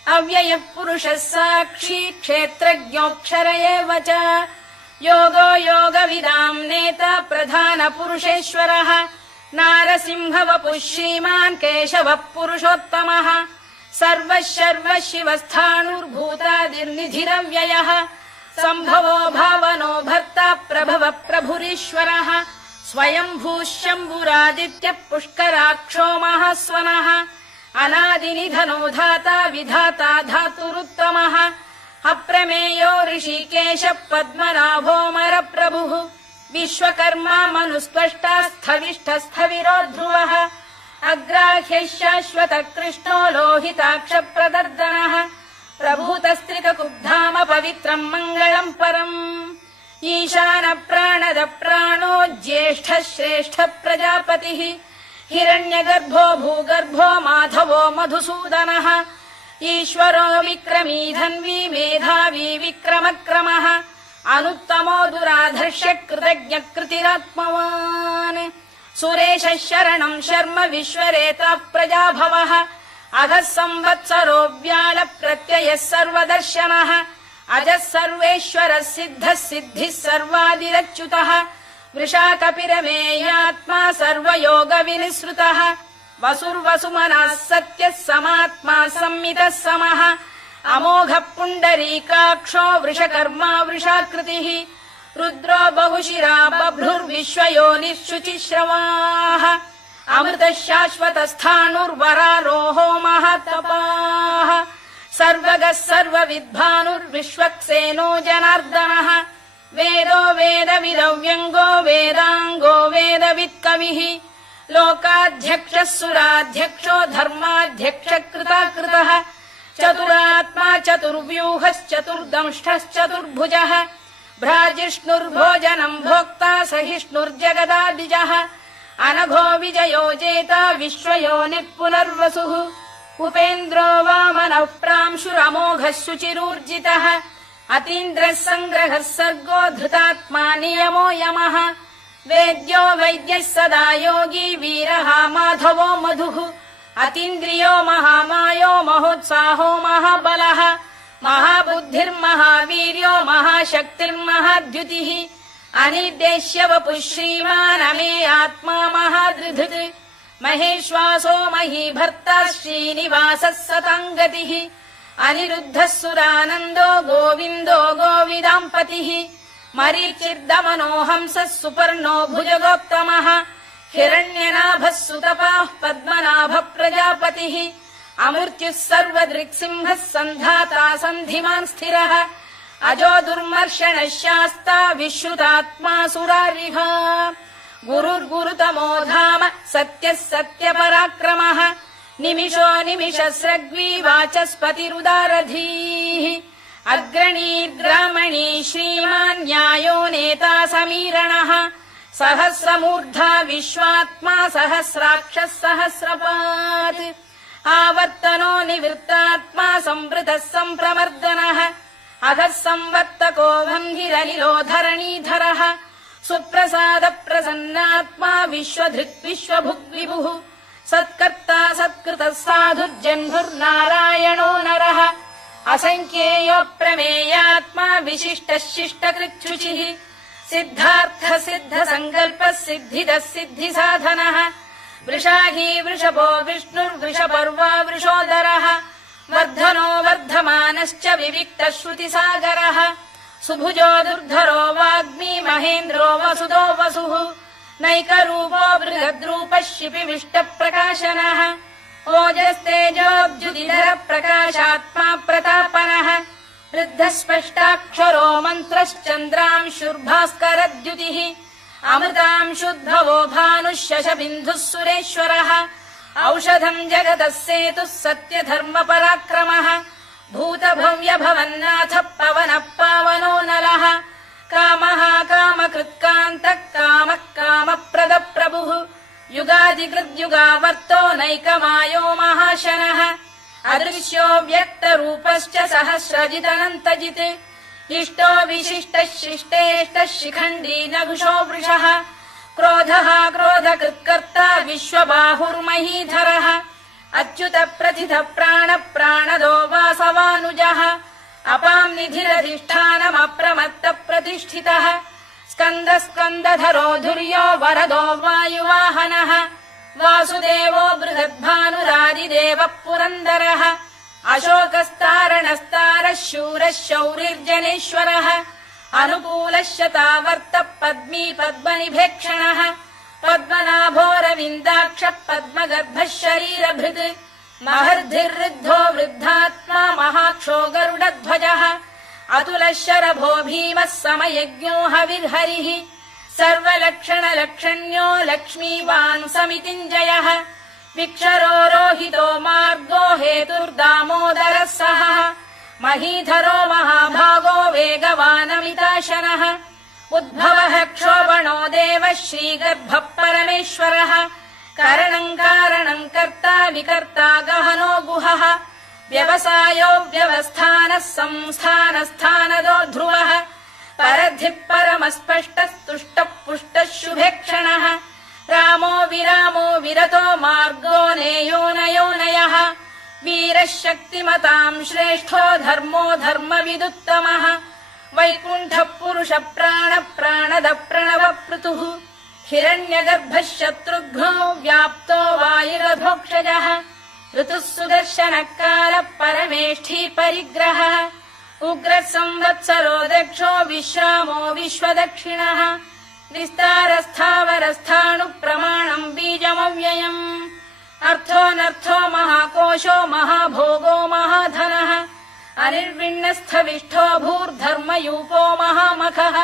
अव्ययः पुरुषः साक्षी क्षेत्रज्ञोऽक्षर एव च योगो योगविदाम् नेता प्रधानपुरुषेश्वरः नारसिंहवपुः श्रीमान् केशवः पुरुषोत्तमः सर्वः शर्वः शिवस्थाणुर्भूतादिर्निधिरव्ययः सम्भवो भावनो भर्ता प्रभवः प्रभुरीश्वरः स्वयम्भूः शम्भुरादित्यः पुष्कराक्षो महास्वनः अनादिनिधनो धाता विधाता धातुरुत्तमः अप्रमेयो ऋषिकेशः पद्मनाभोऽमर प्रभुः विश्वकर्मा मनुस्त्वष्टा स्थविष्ठस्थविरो ध्रुवः अग्राह्यः शाश्वतः कृष्णो लोहिताक्षप्रदर्दनः प्रभूतस्त्रिककुब्धाम पवित्रम् मङ्गलम् परम् ईशान प्राणद प्राणो ज्येष्ठः श्रेष्ठः प्रजापतिः हिरण्यगर्भो भूगर्भो माधवो मधुसूदनः ईश्वरो विक्रमी धन्वी मेधावी विक्रमक्रमः अनुत्तमो दुराधर्ष्य कृतज्ञ कृतिरात्मवान् सुरेशः शरणम् शर्म विश्वरेता प्रजाभवः अधः संवत्सरो व्याल प्रत्ययः सर्वदर्शनः अजः सर्वेश्वरः सिद्धः सिद्धिः सर्वादिरच्युतः वृषाकपिरमेयात्मा सर्वयोगविनिसृतः वसुर्वसुमनः सत्यः समात्मा संमितः समः अमोघः पुण्डरीकाक्षो वृषकर्मा वृषाकृतिः रुद्रो बहुशिरा बभ्रुर्विश्वयोनिः शुचिश्रवाः अमृतः शाश्वतस्थाणुर्वरारोहो महातपाः सर्वगः सर्वविद्भानुर्विश्वक्सेनो जनार्दनः वेदो वेदविदव्यङ्गो वेदाङ्गो वेदवित्कविः लोकाध्यक्षः सुराध्यक्षो धर्माध्यक्षः कृताकृतः चतुरात्मा चतुर्व्यूहश्चतुर्दंष्टश्चतुर्भुजः भ्राजिष्णुर्भोजनम् भोक्ता सहिष्णुर्जगदादिजः अनघो विजयो जेता विश्वयोनिः पुनर्वसुः उपेन्द्रो वामनः प्रांशुरमोघः शुचिरूर्जितः अतीन्द्रः सङ्ग्रहः सर्गो धृतात्मा नियमो यमः वेद्यो वैद्यः सदा योगी वीरः माधवो मधुः अतीन्द्रियो महामायो महोत्साहो महाबलः महाबुद्धिर्महावीर्यो महाशक्तिर्महाद्युतिः अनिर्देश्य वपुः श्रीमान् अमे आत्मा महादृधृत् महेश्वासो महीभर्ता श्रीनिवासः सताङ्गतिः अनिरुद्धः सुरानन्दो गोविन्दो गोविदाम्पतिः मरीचिर्दमनो हंसः सुपर्णो भुजगोत्तमः हिरण्यनाभः सुतपाः पद्मनाभः प्रजापतिः अमृत्युः सर्वदृक्सिंहः सन्धाता सन्धिमान् स्थिरः अजो दुर्मर्षणः शास्ता विश्रुतात्मा सुरारिः गुरुर्गुरुतमो धाम सत्यः सत्यपराक्रमः निमिषो निमिषस्रग्वी वाचस्पतिरुदारधीः अग्रणीर्ग्रामणी श्रीमान् न्यायो नेता समीरणः सहस्रमूर्धा विश्वात्मा सहस्राक्षः सहस्रपात् आवर्तनो निवृत्तात्मा संवृतः सम्प्रमर्दनः अधः संवर्तको वह्निरनिलो धरणीधरः सुप्रसाद प्रसन्नात्मा विश्वधृक् विश्वभुग्विभुः सत्कर्ता सत्कृतः साधुर्जह्नुर्नारायणो नरः असङ्ख्येयो प्रमेयात्मा विशिष्टः शिष्टकृच्छुचिः सिद्धार्थ सिद्ध संकल्पः सिद्धिदः सिद्धिसाधनः वृषाही वृषभो विष्णुर्वृषपर्वा वृषोदरः वर्धनो वर्धमानश्च विविक्तः श्रुतिसागरः सुभुजो दुर्धरो वाग्मी महेन्द्रो वसुदो वसुः नैकरूपो बृहद्रूपः शिपिविष्टप्रकाशनः ओजस्तेजोऽब्जुदिधर प्रकाशात्मा प्रतापनः वृद्धस्पष्टाक्षरो मन्त्रश्चन्द्रांशुर्भास्करद्युतिः अमृतांशुद्भवो भानुः शशबिन्दुः सुरेश्वरः औषधम् जगतः सेतुः सत्यधर्मपराक्रमः भूतभव्यभवन्नाथः पवनः पावनो नलः कामः कामकृत्कान्तः कामः कामप्रदप्रभुः युगादिकृद्युगावर्तो नैकमायो महाशनः अदृश्यो व्यक्तरूपश्च सहस्रजिदनन्तजित् इष्टो विशिष्टः शिष्टेष्टः शिखण्डी नघुषो वृषः क्रोधः क्रोधकृत्कर्ता विश्वबाहुर्महीधरः अच्युत प्रथित प्राण प्राणदो वासवानुजः अपां निधिरधिष्ठानमप्रमत्त प्रतिष्ठितः स्कन्द स्कन्दधरो धुर्यो वरदो वायुवाहनः वासुदेवो बृहद्भानुरादिदेवः पुरन्दरः अशोकस्तारणस्तारः शूरः शौरिर्जनेश्वरः अनुकूलः शतावर्तः पद्मी पद्मनिभेक्षणः पद्मनाभोरविन्दाक्षः पद्मगर्भः शरीरभृत् महर्धिर्वृद्धो वृद्धात्मा महाक्षो गरुडध्वजः अतुलः शरभो भीमः समयज्ञो हविर्हरिः सर्वलक्षणलक्षण्यो लक्ष्मीवान् समितिञ्जयः विक्षरो रोहितो मार्गो हेतुर्दामोदरः सहः महीधरो महाभागो वेगवानमिताशनः उद्भवः क्षोभणो देवः श्रीगर्भः परमेश्वरः करणम् कारणम् कर्ता विकर्ता गहनो गुहः व्यवसायो व्यवस्थानः संस्थानस्थानदो ध्रुवः परधिः परमस्पष्टस्तुष्टः पुष्टः शुभेक्षणः रामो विरामो विरतो मार्गो नेयोनयोनयः वीरः शक्तिमताम् श्रेष्ठो धर्मो धर्मविदुत्तमः वैकुण्ठः पुरुष प्राण प्राणद प्रणव पृतुः हिरण्यगर्भः शत्रुघ्नो व्याप्तो वायुरभोक्षजः ऋतुः सुदर्शनकालः परमेष्ठी परिग्रहः उग्रः संवत्सरो दक्षो विश्रामो विश्वदक्षिणः विस्तारस्थावरस्थाणुः प्रमाणम् बीजमव्ययम् अर्थोऽनर्थो महाकोशो महाभोगो महाधनः अनिर्विण्णस्थविष्ठो भूर्धर्मयूपो महामखः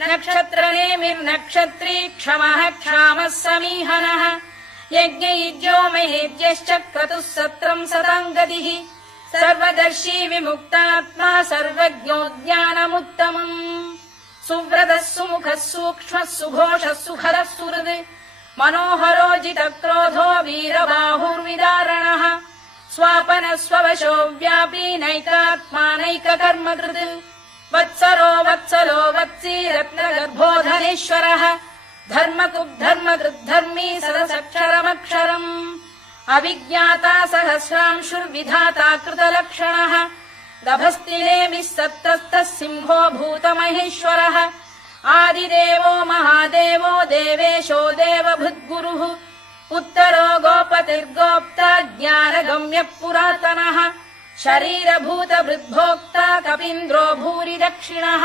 नक्षत्रनेमिर्नक्षत्री क्षमः क्षामः समीहनः यज्ञयुज्यो महेज्यश्च क्रतुः सत्रम् सताम् गतिः सर्वदर्शी विमुक्तात्मा सर्वज्ञो ज्ञानमुत्तमम् सुव्रतः सुमुखः सूक्ष्मः सुघोषः सुखरः सुहृद् मनोहरो जितक्रोधो वीरबाहुर्विदारणः स्वापनः स्ववशो व्यापी नैकात्मानैककर्मकृत् वत्सरो वत्सलो वत्सी रत्नगर्भो धनेश्वरः धर्मकृद्धर्मकृद्धर्मी सदसक्षरमक्षरम् अभिज्ञाता सहस्रांशुर्विधाता कृतलक्षणः गभस्तिनेमिः सत्तस्तः सिंहो भूतमहेश्वरः आदिदेवो महादेवो देवेशो देवभृद्गुरुः उत्तरो गोपतिर्गोप्ता ज्ञानगम्यः पुरातनः शरीरभूतभृद्भोक्ता कपीन्द्रो भूरि दक्षिणः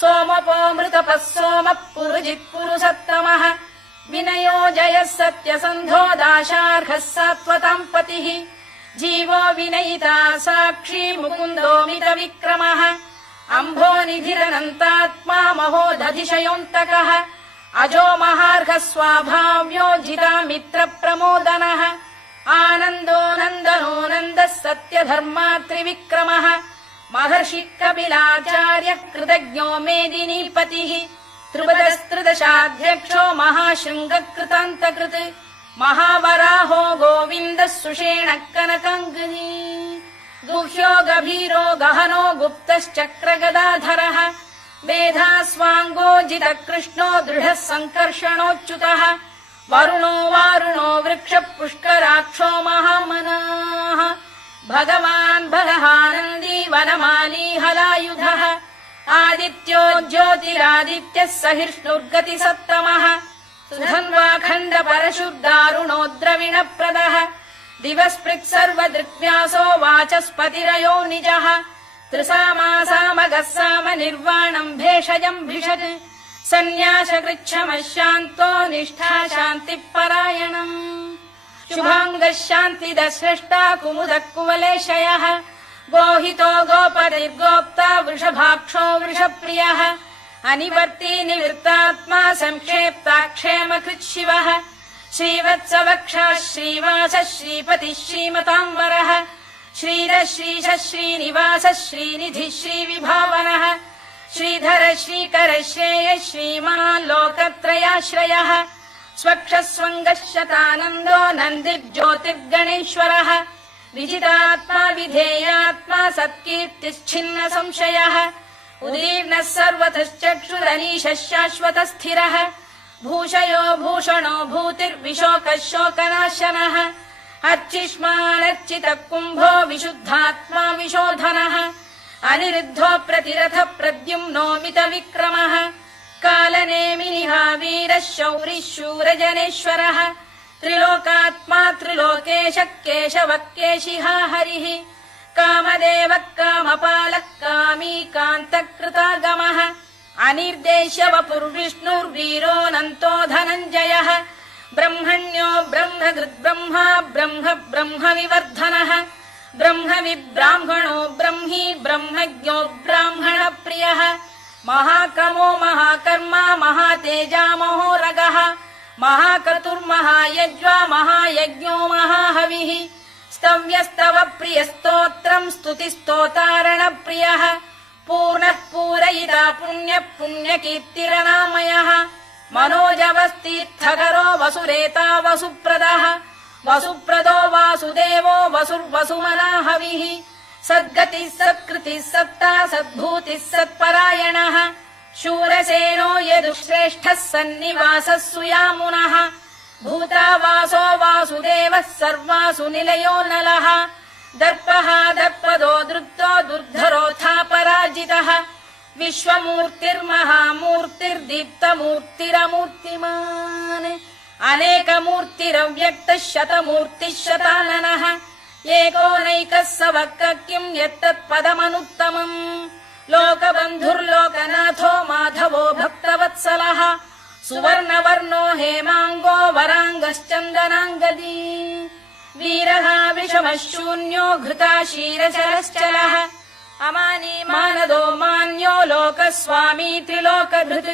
सोमपो मृतपः सोमः पुरुजित्पुरुषत्तमः विनयो जयः सत्यसन्धो दाशार्हः सात्वताम् पतिः जीवो विनयिता साक्षी मुकुन्दो मितविक्रमः अम्भोनिधिरनन्तात्मा महोदधिशयोऽन्तकः अजो महार्घः स्वाभाव्यो जिता मित्रप्रमोदनः आनन्दो नन्दनो नन्दः सत्यधर्मात्रिविक्रमः महर्षिः कपिलाचार्यः कृतज्ञो मेदिनीपतिः त्रिपदस्त्रिदशाध्यक्षो महाशृङ्गकृतान्तकृत् महावराहो गोविन्दः सुषेणः कनकाङ्गनी गुह्यो गभीरो गहनो गुप्तश्चक्रगदाधरः मेधास्वाङ्गो जितकृष्णो दृढः सङ्कर्षणोच्युतः वरुणो वारुणो वृक्षः पुष्कराक्षो महामनाः भगवान् बलहानन्दी वनमाली हलायुधः आदित्यो ज्योतिरादित्यः सहिष्णुर्गतिसत्तमः सुधन्वाखण्ड परशुर्दारुणो द्रविणप्रदः दिवस्पृक् सर्वदृक्व्यासो वाचस्पतिरयो निजः त्रिसामासामगः साम निर्वाणम् भेषजम् भिषज सन्न्यासकृच्छमः शान्तो निष्ठा शान्तिः परायणम् शुभाङ्गः शान्तिदः स्रष्टा कुमुदः कुवलेशयः गोहितो गोपतिर्गोप्ता वृषभाक्षो वृषप्रियः अनिवर्ती निवृत्तात्मा संक्षेप्ताक्षेमकृत् शिवः श्रीवत्सवक्षा श्रीवासः श्रीपतिः श्रीमताम्बरः श्रीरः श्रीशः श्रीनिवासः श्रीनिधिः श्रीविभावनः श्रीधर श्रीकर श्रेयः श्रीमान् लोकत्रयाश्रयः स्वक्षः स्वङ्गः शतानन्दो नन्दिर्ज्योतिर्गणेश्वरः विजितात्मा विधेयात्मा सत्कीर्तिश्छिन्न संशयः उदीर्णः सर्वतश्चक्षुरनीशः शाश्वतः स्थिरः भूषयो भूषणो भूतिर्विशोकः शोकनाशनः अर्चिष्मानर्चितः कुम्भो विशुद्धात्मा विशोधनः अनिरुद्धो प्रतिरथ प्रद्युम्नोमित विक्रमः कालनेमिनिः वीरः शौरिः शूरजनेश्वरः त्रिलोकात्मा त्रिलोकेशः केशवः केशिः हरिः कामदेवः कामपालः कामी कान्तकृतागमः अनिर्देश्य वपुर्विष्णुर्वीरोऽनन्तो धनञ्जयः ब्रह्मण्यो ब्रह्मकृद्ब्रह्मा ब्रह्म ब्रह्मविवर्धनः ब्रह्मविब्राह्मणो ब्रह्मी ब्रह्मज्ञो ब्राह्मणप्रियः महाकमो महाकर्मा महातेजा महोरगः महाक्रतुर्महायज्वा महायज्ञो महाहविः स्तव्यस्तव प्रियस्तोत्रम् स्तुतिस्तोतारणप्रियः पूर्णः पूरयिता पुण्यः पुण्यकीर्तिरनामयः मनोजवस्तीर्थकरो वसुरेता वसुप्रदः वसुप्रदो वासुदेवो वसुर्वसुमनाहविः सद्गतिः सत्कृतिः सत्ता सद्भूतिः सत्परायणः शूरसेनो यदुश्रेष्ठः सन्निवासः सुयामुनः भूतावासो वासुदेवः सर्वासु निलयो नलः दर्पः दर्पदो दृप्तो दुर्धरोऽथापराजितः विश्वमूर्तिर्महामूर्तिर्दीप्तमूर्तिरमूर्तिमान् अनेकमूर्तिरव्यक्तः शतमूर्तिः शताननः एकोनैकः स वक्र किम् यत्तत्पदमनुत्तमम् लोकबन्धुर्लोकनाथो माधवो भक्तवत्सलः सुवर्णवर्णो हेमाङ्गो वराङ्गश्चन्दनाङ्गदी वीरः विषमः शून्यो घृता क्षीरचरश्चलः अमानी मानदो मान्यो लोकस्वामी त्रिलोकधृत्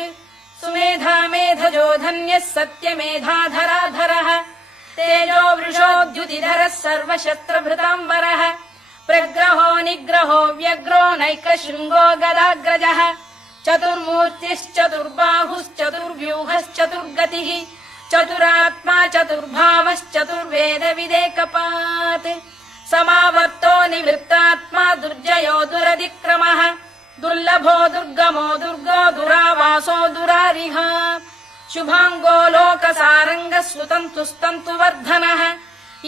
सुमेधा मेधजो धन्यः सत्यमेधाधराधरः तेजो वृषोद्युतिधरः सर्वशस्त्रभृताम्बरः प्रग्रहो निग्रहो व्यग्रो नैकशृङ्गो गदाग्रजः चतुर्मूर्तिश्चतुर्बाहुश्चतुर्व्यूहश्चतुर्गतिः चतुरात्मा चतुर्भावश्चतुर्वेदविदेकपात् समावर्तो निवृत्तात्मा दुर्जयो दुरधिक्रमः दुर्लभो दुर्गमो दुर्गो दुरावासो दुरारिः शुभाङ्गो लोकसारङ्गः सुतन्तुस्तन्तुवर्धनः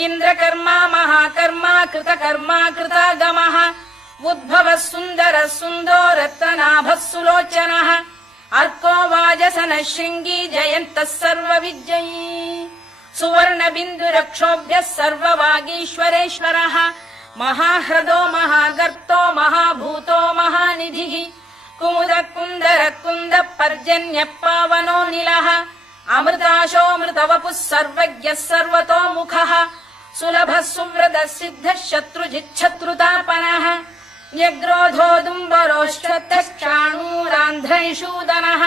इन्द्रकर्मा महाकर्मा कृतकर्मा कृतागमः उद्भवः सुन्दरः सुन्दो रत्ननाभः सुलोचनः अर्को वाजसनः शृङ्गी जयन्तः सर्वविजयी सुवर्णबिन्दुरक्षोभ्यः सर्ववागीश्वरेश्वरः महाह्रदो महागर्तो महाभूतो महानिधिः कुमुदः कुन्दरः कुन्दः पर्जन्यः पावनो निलः अमृताशोऽमृतवपुः सर्वज्ञः सर्वतोमुखः सुलभः सुव्रतः सिद्धः शत्रुजिच्छत्रुतापनः न्यग्रोधोदुम्बरोश्वत्थश्चाणूरान्ध्रैषूदनः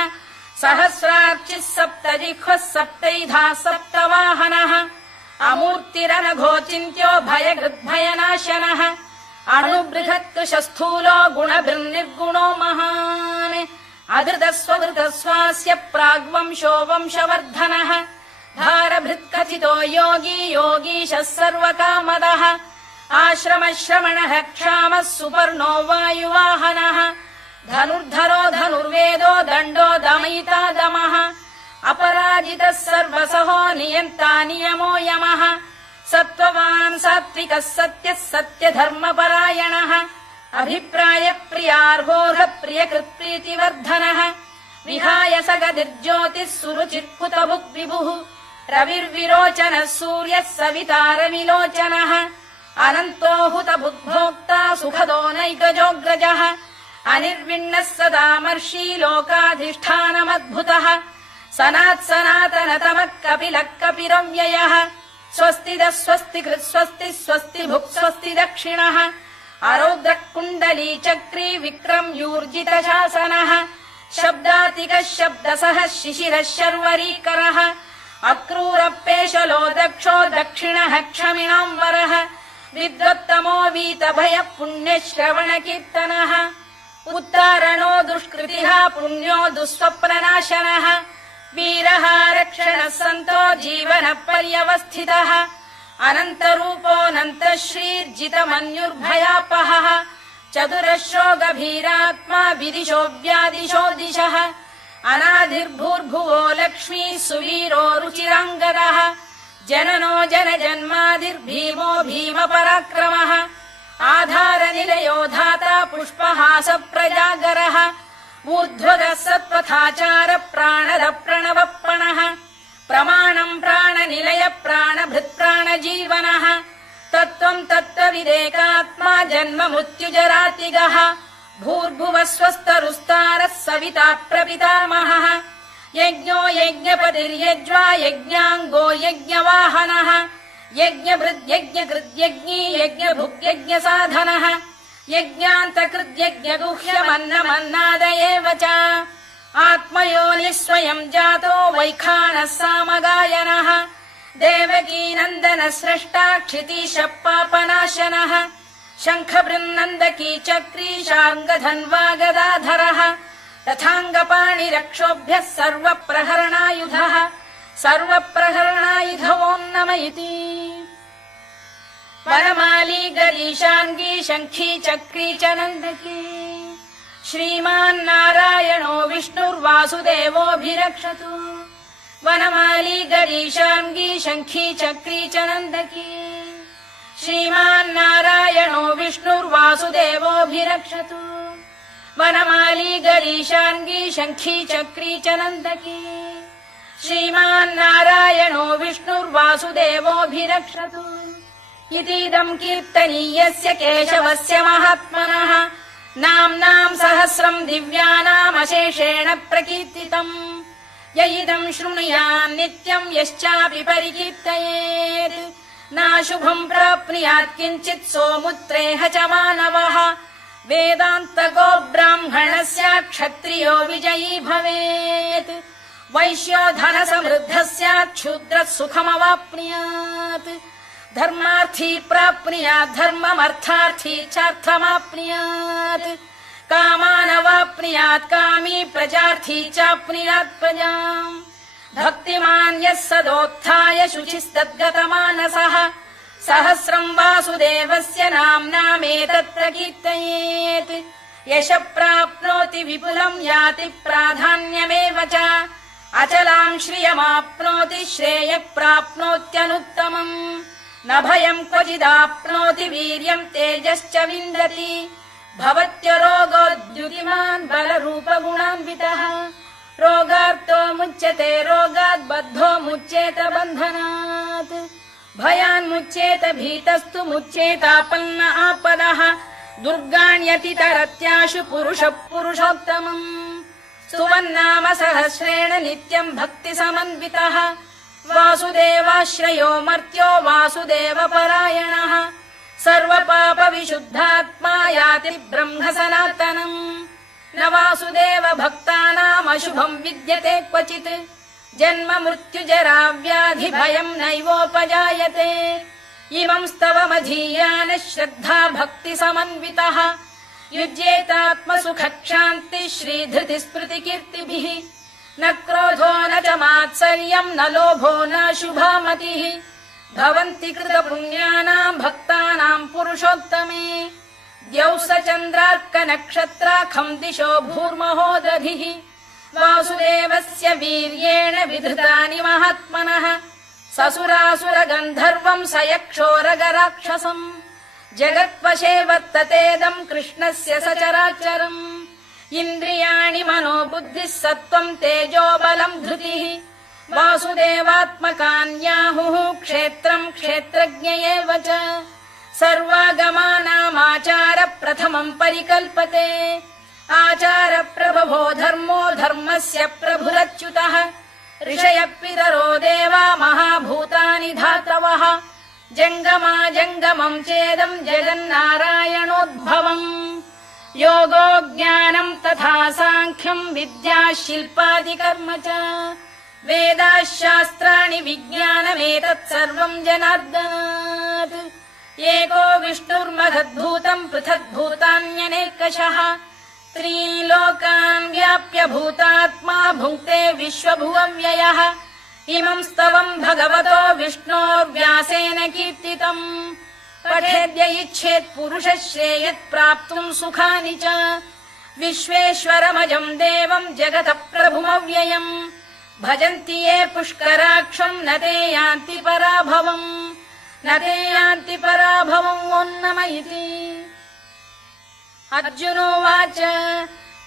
सहस्रार्चिः सप्तजिह्वः सप्तैधा सप्तवाहनः अमूर्तिरनघोचिन्त्यो भयगृद्भयनाशनः अणुबृहत्कृशस्थूलो गुणभिर्निर्गुणो महान् अधृतस्वधृतस्वास्य प्राग्वंशो वंशवर्धनः भारभृत्कथितो योगी योगीशः सर्वकामदः आश्रमश्रमणः क्षामः सुपर्णो वायुवाहनः धनुर्धरो धनुर्वेदो दण्डो दमयिता दमः अपराजितः सर्वसहो नियन्ता नियमो यमः सत्त्ववान् सात्विकः सत्यः सत्यधर्मपरायणः अभिप्रायप्रियार्होः प्रियकृत्प्रीतिवर्धनः विहाय सगदिर्ज्योतिः सुरुचित्कुतभुग्विभुः रविर्विरोचनः सूर्यः सवितारविलोचनः अनन्तो हुतभुग्भोक्ता सुखदो नैकजोऽग्रजः अनिर्विण्णः सदामर्षी लोकाधिष्ठानमद्भुतः सनात्सनातनतमः कपिलः कपिरव्ययः स्वस्तिदः स्वस्तिकृत् स्वस्ति स्वस्ति भुक् स्वस्ति दक्षिणः अरौद्रः कुण्डली चक्री विक्रम यूर्जितशासनः शब्दातिकः शब्दसः शिशिरः शर्वरीकरः अक्रूरपेशलो दक्षो दक्षिणः क्षमिणाम्बरः विद्वत्तमो वीतभयः पुण्यश्रवणकीर्तनः उत्तारणो दुष्कृतिः पुण्यो दुःस्वप्ननाशनः वीरः रक्षणः सन्तो जीवनः पर्यवस्थितः अनन्तरूपोऽनन्तः श्रीर्जितमन्युर्भयापहः चतुरश्रो गभीरात्मा विदिशो व्यादिशो दिशः अनाधिर्भूर्भुवो लक्ष्मी सुवीरो रुचिराङ्गदः जननो जनजन्मादिर्भीमो भीमपराक्रमः आधारनिलयो धाता पुष्पहास प्रजागरः ऊर्ध्वगः सत्पथाचार प्राणद प्रणवप्रणः प्रमाणम् प्राणनिलय प्राणभृत्प्राणजीवनः तत्त्वम् तत्त्वविदेकात्मा जन्म मृत्युजरातिगः भूर्भुवः स्वस्तरुस्तारः सविता प्रपितामहः यज्ञो यज्ञपतिर्यज्वा यज्ञाङ्गो यज्ञवाहनः यज्ञभृद्यज्ञकृद्यज्ञी यज्ञभुग्यज्ञसाधनः यज्ञान्तकृद्यज्ञगुह्यमन्नमन्नाद एव च आत्मयोनिः स्वयम् जातो वैखानः सामगायनः देवकीनन्दन स्रष्टा क्षितीशः पापनाशनः शङ्खबृन्नन्दकी चक्री शार्ङ्गधन्वा गदाधरः तथाङ्गपाणिरक्षोभ्यः सर्वप्रहरणायुधः सर्वप्रहरणायुधवो नम इति वनमाली गरीशाङ्गी शङ्खी चक्री च नन्दकी श्रीमान्नारायणो विष्णुर्वासुदेवोऽभिरक्षतु वनमाली गरीशाङ्गी शङ्खी चक्री च नन्दकी श्रीमान्नारायणो विष्णुर्वासुदेवोऽभिरक्षतु वनमाली गरीशाङ्गी शङ्खी चक्री च नन्दकी श्रीमान्नारायणो विष्णुर्वासुदेवोऽभिरक्षतु इतीदम् कीर्तनीयस्य केशवस्य महात्मनः नाम्नाम् सहस्रम् दिव्यानामशेषेण प्रकीर्तितम् य इदम् शृणुयान् नित्यम् यश्चापि परिकीर्तयेत् नाशुभम् प्राप्नुयात् किञ्चित् सोमुत्रेह च मानवः वेदान्तको ब्राह्मणस्य क्षत्रियो विजयी भवेत् वैश्यो धनसमृद्धः स्यात् क्षूद्रः सुखमवाप्नुयात् धर्मार्थी प्राप्नुयात् धर्ममर्थार्थी चार्थमाप्नुयात् कामानवाप्नुयात् कामी प्रजार्थी चाप्नुयात् प्रजाम् भक्तिमान् यः सदोत्थाय शुचिस्तद्गतमानसः सहस्रम् वासुदेवस्य नाम्नामेतत् प्रकीर्तयेत् यशः प्राप्नोति विपुलम् याति प्राधान्यमेव च अचलाम् श्रियमाप्नोति श्रेयः प्राप्नोत्यनुत्तमम् न भयम् क्वचिदाप्नोति वीर्यम् तेजश्च विन्दति भवत्यरोगोद्युतिमान् बलरूपगुणान्वितः रोगार्तो मुच्यते रोगात् बद्धो मुच्येत बन्धनात् भयान्मुच्येत भीतस्तु मुच्येतापन्न आपदः दुर्गाण्यतितरत्याशु पुरुषः पुरुषोत्तमम् स्तुवन्नाम सहस्रेण नित्यम् भक्तिसमन्वितः वासुदेवाश्रयो मर्त्यो वासुदेवपरायणः सर्वपापविशुद्धात्मा याति ब्रह्म सनातनम् न वासुदेव भक्तानामशुभम् विद्यते क्वचित् जन्म मृत्युजरा व्याधि भयम् नैवोपजायते इमम् स्तवमधीयानः श्रद्धा भक्तिसमन्वितः युज्येतात्मसुखक्षान्तिः श्रीधृतिस्मृतिकीर्तिभिः न क्रोधो न च मात्सर्यम् न लोभो न शुभा मतिः भवन्ति कृतपुण्यानाम् भक्तानाम् पुरुषोत्तमे द्यौः स चन्द्रार्कनक्षत्राखम् दिशो भूर्महो दधिः वासुदेवस्य वीर्येण विधृतानि महात्मनः ससुरासुरगन्धर्वम् स यक्षोरगराक्षसम् जगत्वशे वर्ततेदम् कृष्णस्य सचराचरम् इन्द्रियाणि मनो बुद्धिः सत्त्वम् तेजो बलम् धृतिः वासुदेवात्मकान्याहुः क्षेत्रम् क्षेत्रज्ञ एव च सर्वागमानामाचार प्रथमम् परिकल्पते आचार प्रभवो धर्मो धर्मस्य प्रभुरच्युतः ऋषयः पितरो देवा महाभूतानि धातवः जङ्गमा जङ्गमम् चेदम् जगन्नारायणोद्भवम् योगो ज्ञानम् तथा साङ्ख्यम् विद्या शिल्पादिकर्म च वेदाः शास्त्राणि विज्ञानमेतत् सर्वम् जनार्दनात् एको विष्णुर्महद्भूतम् पृथग्भूतान्यनेकशः त्रीन् लोकान् व्याप्य भूतात्मा भुङ्क्ते विश्वभुवव्ययः इमम् स्तवम् भगवतो विष्णोर्व्यासेन कीर्तितम् पठेद्य इच्छेत् पुरुषः श्रेयत् प्राप्तुम् सुखानि च विश्वेश्वरमजम् देवम् जगतः प्रभुमव्ययम् भजन्ति ये पुष्कराक्षम् न ते यान्ति पराभवम् न ते यान्ति पराभवम् ॐ नमः इति। अर्जुनोवाच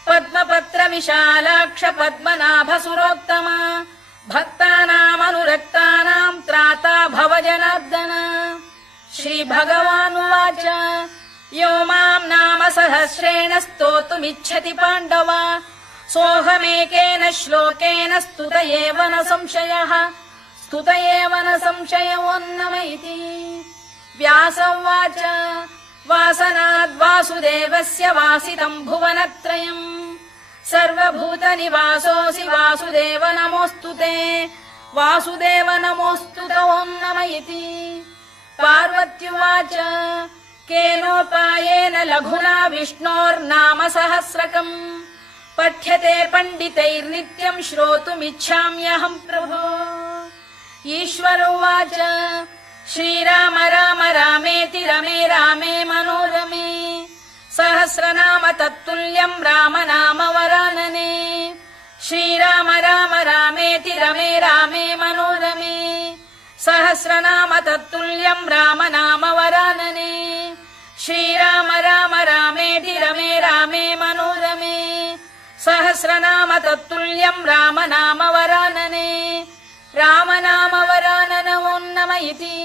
पद्मपत्र विशालाक्ष पद्मनाभ सुरोत्तम भक्तानामनुरक्तानाम् त्राता भव जनार्दन। श्रीभगवानुवाच यो माम् नाम सहस्रेण स्तोतुमिच्छति पाण्डव सोऽहमेकेन श्लोकेन स्तुत एव न संशयः स्तुत एव न संशयो नमः इति। व्यास उवाच वासनाद् वासुदेवस्य वासितम् भुवनत्रयम् सर्वभूतनिवासोऽसि वासुदेव नमोऽस्तु ते वासुदेव नमोऽस्तु ते ॐ नमः इति। पार्वत्युवाच केनोपायेन लघुना विष्णोर्नाम सहस्रकम् पठ्यते पण्डितैर्नित्यम् श्रोतुमिच्छाम्यहम् प्रभो। ईश्वर उवाच श्रीराम राम रामेति रमे रामे मनोरमे सहस्रनाम तत्तुल्यम् राम नाम वरानने। श्रीराम राम रामेति रमे रामे मनोरमे सहस्रनाम तत्तुल्यम् राम नाम वरानने। श्रीराम राम रामेति रमे रामे मनोरमे सहस्रनाम तत्तुल्यम् राम नाम वरानने। राम नाम वरानन ॐ नमः इति।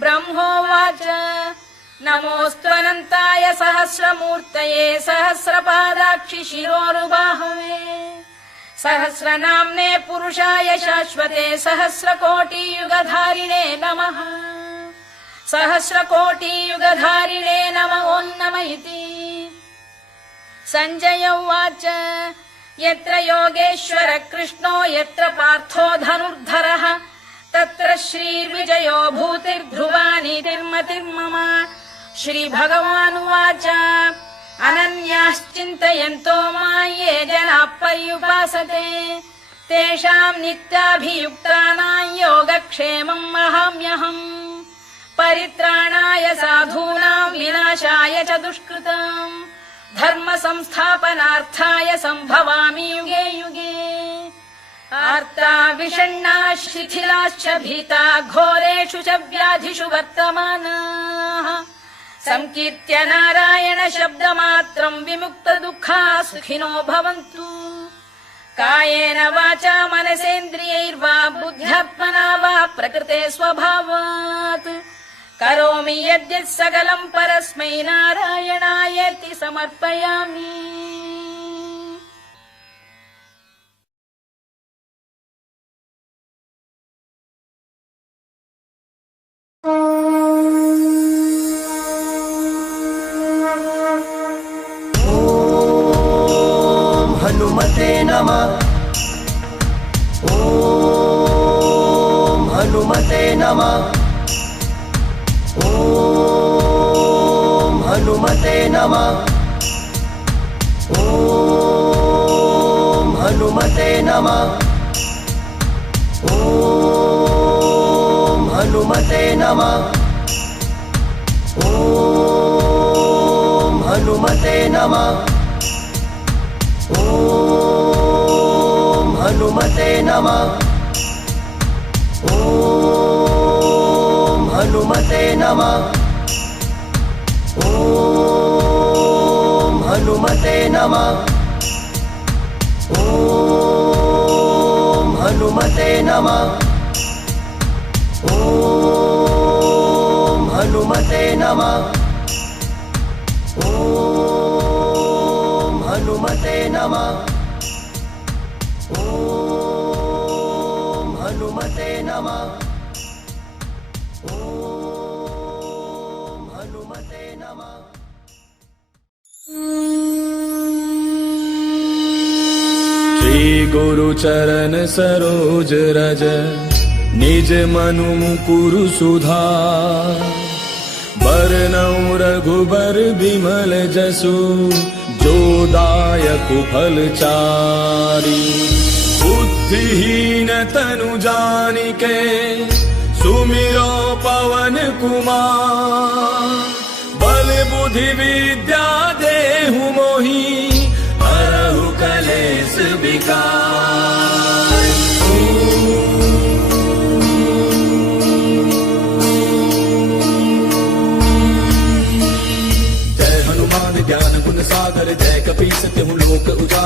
ब्रह्मोवाच नमोऽस्त्वनन्ताय सहस्रमूर्तये सहस्रपादाक्षि शिरोरुबाहवे सहस्रनाम्ने पुरुषाय शाश्वते सहस्रकोटियुगधारिणे नमः सहस्रकोटियुगधारिणे नमः ॐ नमः इति। सञ्जय उवाच यत्र योगेश्वर कृष्णो यत्र पार्थो धनुर्धरः तत्र श्रीर्विजयो भूतिर्ध्रुवा नीतिर्मतिर्मम। श्रीभगवानुवाच अनन्याश्चिन्तयन्तो मां ये जनाः पर्युपासते तेषाम् नित्याभियुक्तानां योगक्षेमम् वहाम्यहम्। परित्राणाय साधूनां विनाशाय च दुष्कृताम् धर्म संस्थापनार्थाय सम्भवामि युगे युगे। आर्ता विषण्णा शिथिलाश्च भीता घोरेषु च व्याधिषु वर्तमानाः संकीर्त्य नारायण शब्दमात्रम् विमुक्त दुःखाः सुखिनो भवन्तु। कायेन वाचा मनसेन्द्रियैर्वा बुद्ध्यात्मना वा प्रकृते स्वभावात् करोमि यद्यत् सकलम् परस्मै नारायणायेति समर्पयामि। ॐ हनुमते नमः। ॐ हनुमते नमः। ॐ हनुमते नमः। ॐ हनुमते नमः। ॐ हनुमते नमः। ॐ हनुमते नमः। ॐ हनुमते नमः। ॐ हनुमते नमः। ॐ हनुमते नमः। ॐ हनुमते नमः। ॐ हनुमते नमः। ॐ हनुमते नमः। ॐ हनुमते नमः। ॐ हनुमते नमः। श्री गुरु चरण सरोज रज निज मनु मुकुरु सुधार बरनउँ रघुबर बिमल जसु जो दायक फलचारी। बुद्धिहीन तनु जानिके सुमिरो पवन कुमार बल बुद्धि विद्या देहु मोहि हरहु कलेश विकार।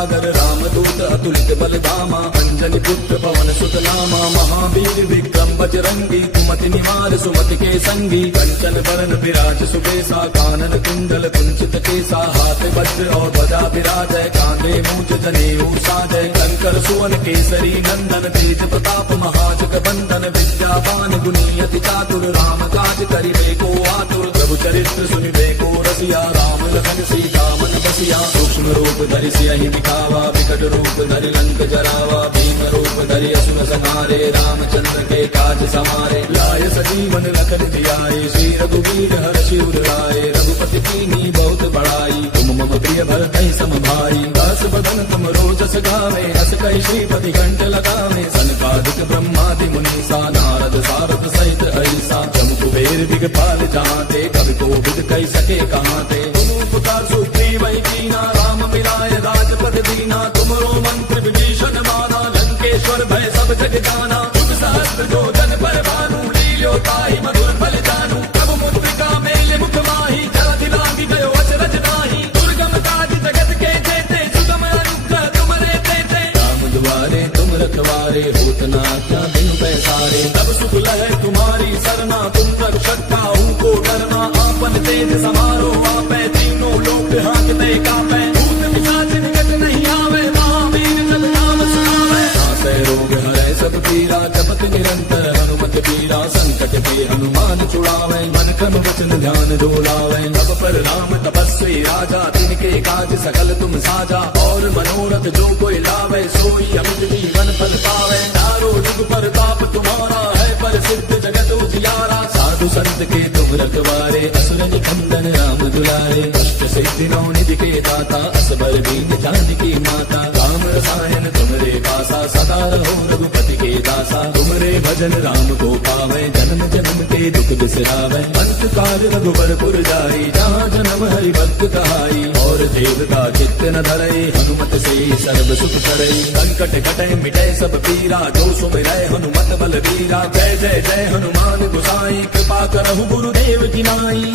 सागर रामदूत अतुलित बलधामा अंजनी पुत्र पवन सुत नामा महावीर विक्रम बजरंगी कुमति निवार सुमति के संगी कंचन बरन विराज सुबेसा कानन कुंडल कुंचित केसा हाथ वज्र और ध्वजा विराजय कांधे मूंज जनेऊ साजय शंकर सुवन केसरी नंदन तेज प्रताप महाजग बंदन विद्यावान गुणी अति चातुर राम काज करिबे को आतुर प्रभु चरित्र सुनिबे को रसिया राम लखन सीता मन बसिया सूक्ष्म रूप धरि सियहि दिखावा विकट रूप धरि लंक जरावा भीम रूप धरि असुर संहारे रामचंद्र के काज समारे लाय सजीवन लखन जियाए श्री रघुवीर हर्षि उर लाए रघुपति कीन्ही बहुत बड़ाई तुम मम प्रिय भरतहि सम भाई दास बदन तुम रोजस गावे हस कहि श्रीपति कंठ लगावे सनकादिक ब्रह्मादि मुनीसा नारद सारद सहित ऐसा जम कुबेर दिगपाल जहाते कवि को विद कहि सके कहाँ ते तुम उपकार सुग्रीव कीना राम मिलाए राजपद दीना तुमरो मंत्र विभीषण माना लंकेश्वर भय सब जग जाना तुम सहस्त्र जो जन पर भानु लील्यो ताहि मधुर फल जानू प्रभु मुद्रिका मेल मुख माही जलधि लांघि गयो अचरज नाही दुर्गम काज जगत के जेते सुगम अनुग्रह तुमरे तेते राम दुआरे तुम रखवारे होत न क्या बिनु पैसारे तब सुख लहै तुम्हारी सरना तुम रक्षक काहू को डरना आपन तेज समारो आपै तीनों लोक हांकते कापै भूत पिशाच निकट नहीं आवे महावीर जब नाम सुनावे नासै रोग हरै सब पीरा जपत निरंतर हनुमत पीरा संकट के हनुमान छुड़ावे मन क्रम वचन ध्यान डोलावे अब पर राम तपस्वी राजा तिनके काज सकल तुम साजा और मनोरथ जो कोई लावे सोई अमित जीवन फल पावे चारों जुग प्रताप तुम्हारा है पर सिद्ध जगत उजियारा साधु संत के तुम रखवारे असुर निकंदन राम दुलारे अष्ट सिद्धि नौ निधि के दाता असबर दीन जानकी माता राम रसायन तुमरे पासा सदा रहो रघुपति के दासा तुमरे भजन राम को पावे जन्म जन्म के दुख बिसरावे अंत काल रघुबर पुर जाई जहाँ जन्म हरि भक्त कहाई और देवता चित्त न धरई हनुमत से सर्व सुख करई संकट कटै मिटै सब पीरा जो सुमिरै हनुमत बल वीरा जय जय जय हनुमान गोसाई कृपा करहु गुरुदेव की नाई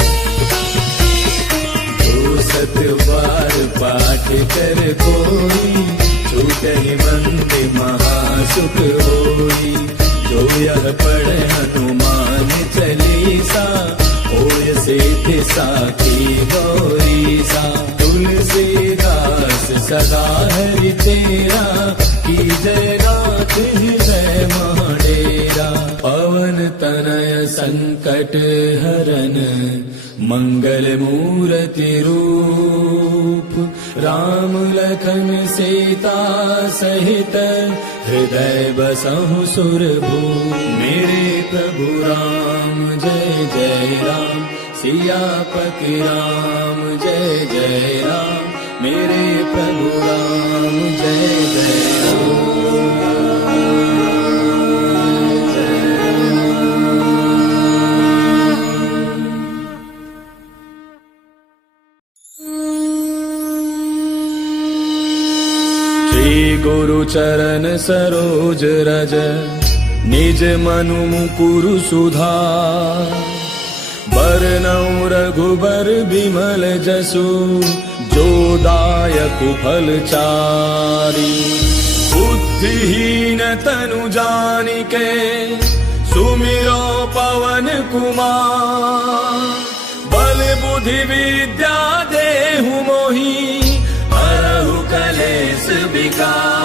सत बार पाठ कर कोई छूटहि मंद महासुख होई जो यह पढ़े हनुमान चालीसा होय सिद्धि साखी गौरीसा तुलसीदास सदा हरि तेरा की जय गात हृदय महाडेरा पवन तनय संकट हरन मंगल मूर्ति रूप राम लखन सीता सहित हृदय बसहु सुरभूप मेरे प्रभु राम जय जय राम सियापति राम जय जय राम मेरे प्रभु राम जय जय राम गुरु चरण सरोज रज निज मनु मुकुरु सुधार बरनउँ रघुबर बिमल जसु जो दायक फल चारि बुद्धिहीन तनु जानिके सुमिरो पवन कुमार बल बुद्धि विद्या देहु मोहि हरहु कलेश विकार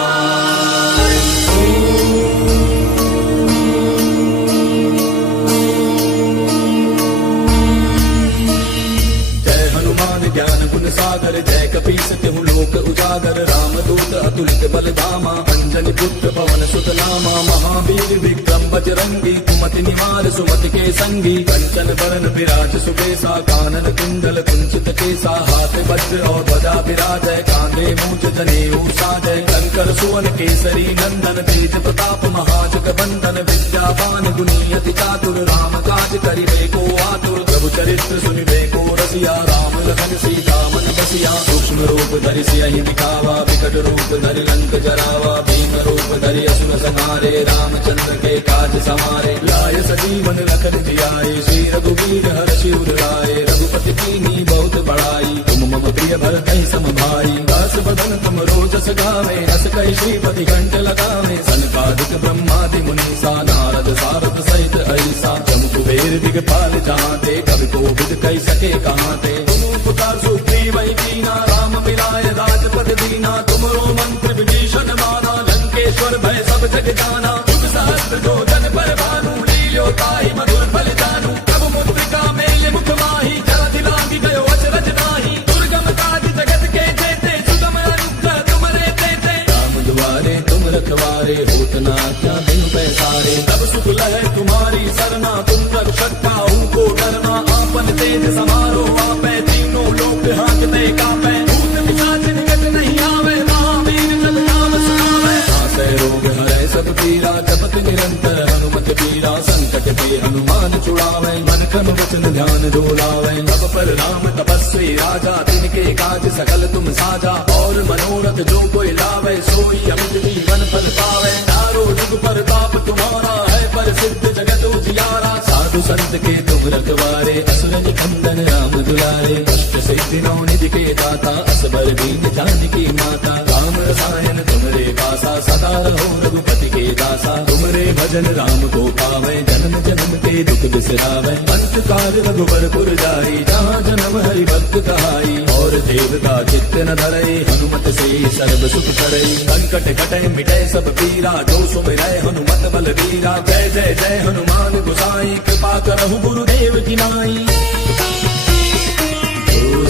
जय हनुमान ज्ञान गुण सागर जय कपीस तिहु लोक उजागर रामदूत अतुलित बलधामा अंजनी पुत्र पवन सुत नामा महावीर विक्रम बजरंगी कुमति निवार सुमति के संगी कंचन बरन विराज सुबेसा कानन कुंडल कुंचित केसा हाथ वज्र और ध्वजा विराजय कांधे मूंज जनेऊ साजय शंकर सुवन केसरी नंदन तेज प्रताप महाजग बंदन विद्यावान गुणी अति चातुर राम काज करिबे को आतुर प्रभु चरित्र सुनिबे को रसिया राम लखन सीता मन बसिया सूक्ष्म रूप धरि सियहि दिखावा विकट रूप धरि लंक जरावा भीम रूप रूप धरि असुर संहारे रामचंद्र के काज समारे लाय सजीवन लखन जियाए श्री रघुवीर हर्षि उर लाए रघुपति कीन्ही बहुत बड़ाई तुम मम प्रिय भरत सम भाई दास बदन तुम रोजस गावे अस कहि श्रीपति कंठ लगावे सनकादिक ब्रह्मादि मुनीसा नारद सारद सहित ऐसा जम कुबेर दिगपाल जहाते कवि कोविद कहि सके कहाते तुम उपकार सुग्रीव कीना राम मिलाए राजपद दीना तुमरो मंत्र विभीषण माना लंकेश्वर भय सब जग जाना युग सहस्त्र जो जन पर भानु लील्यो ताहि मधुर फल जानू प्रभु मुद्रिका मेल मुख माही जलधि लांघि गयो अचरज नाही दुर्गम काज जगत के जेते सुगम अनुग्रह तुमरे तेते राम दुआरे तुम रखवारे होत न आज्ञा बिनु पैसारे तब सुख लहै तुम्हारी सरना तुम रक्षक काहू को डरना आपन तेज समारो आपै तीनों लोक हांकते कापै भूत पिशाच निकट नहीं आवे महावीर जब नाम सुनावे नासै रोग हरै सब पीरा जपत निरंतर हनुमत पीरा संकट पे हनुमान छुड़ावे मन क्रम वचन ध्यान डोलावे अब पर राम तपस्वी राजा तिनके काज सकल तुम साजा और मनोरथ जो कोई लावे सोई अमित जीवन फल पावे चारों जुग पर ताप तुम्हारा है पर सिद्ध जगत उजियारा साधु संत के तुम रखवारे असुर निकंदन राम दुलारे अष्ट सिद्धि नौ निधि के दाता असबर दीन जानकी माता राम रसायन तुमरे पासा सदा रहो रघुपति के दासा तुमरे भजन राम को पावे जन्म जन्म के दुख बिसरावे अंत काल रघुबर पुर जाई जहाँ जन्म हरि भक्त कहाई और देवता चित्त न धरई हनुमत से सर्व सुख करई संकट कटे मिटे सब पीरा जो सुमिरै हनुमत बल वीरा जय जय जय हनुमान गोसाई कृपा करहु गुरुदेव की नाई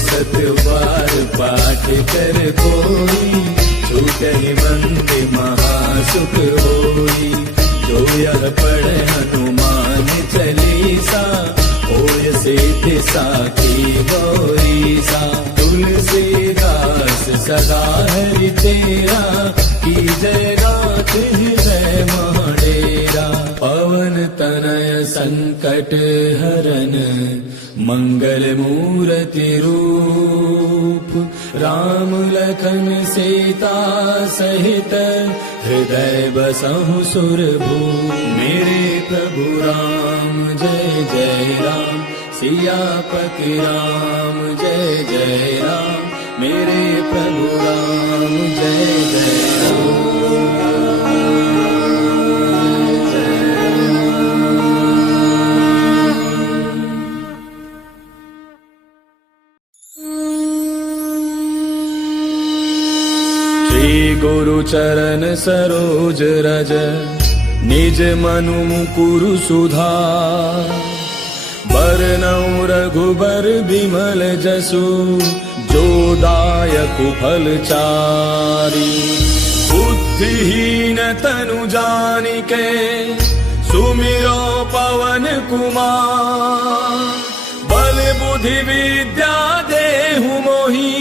सत्य बार पाठ कर कोई छूटहि बंदे महासुख होई जो यह पढ़े हनुमान चालीसा होय सिद्धि साखी गौरीसा तुलसीदास सदा हरि तेरा की जय नाथ हृदय महाडेरा पवन तनय संकट हरन मंगल मूर्ति रूप राम लखन सीता सहित हृदय बसहु सुरभूप मेरे प्रभु राम जय जय राम सियापति राम जय जय राम मेरे प्रभु राम जय जय राम गुरु चरण सरोज रज निज मनु मुकुरु सुधार बरनउँ रघुबर बिमल जसु जो दायक फल चारि बुद्धिहीन तनु जानिके सुमिरो पवन कुमार बल बुद्धि विद्या देहु मोहि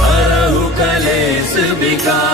हरहु कलेश विकार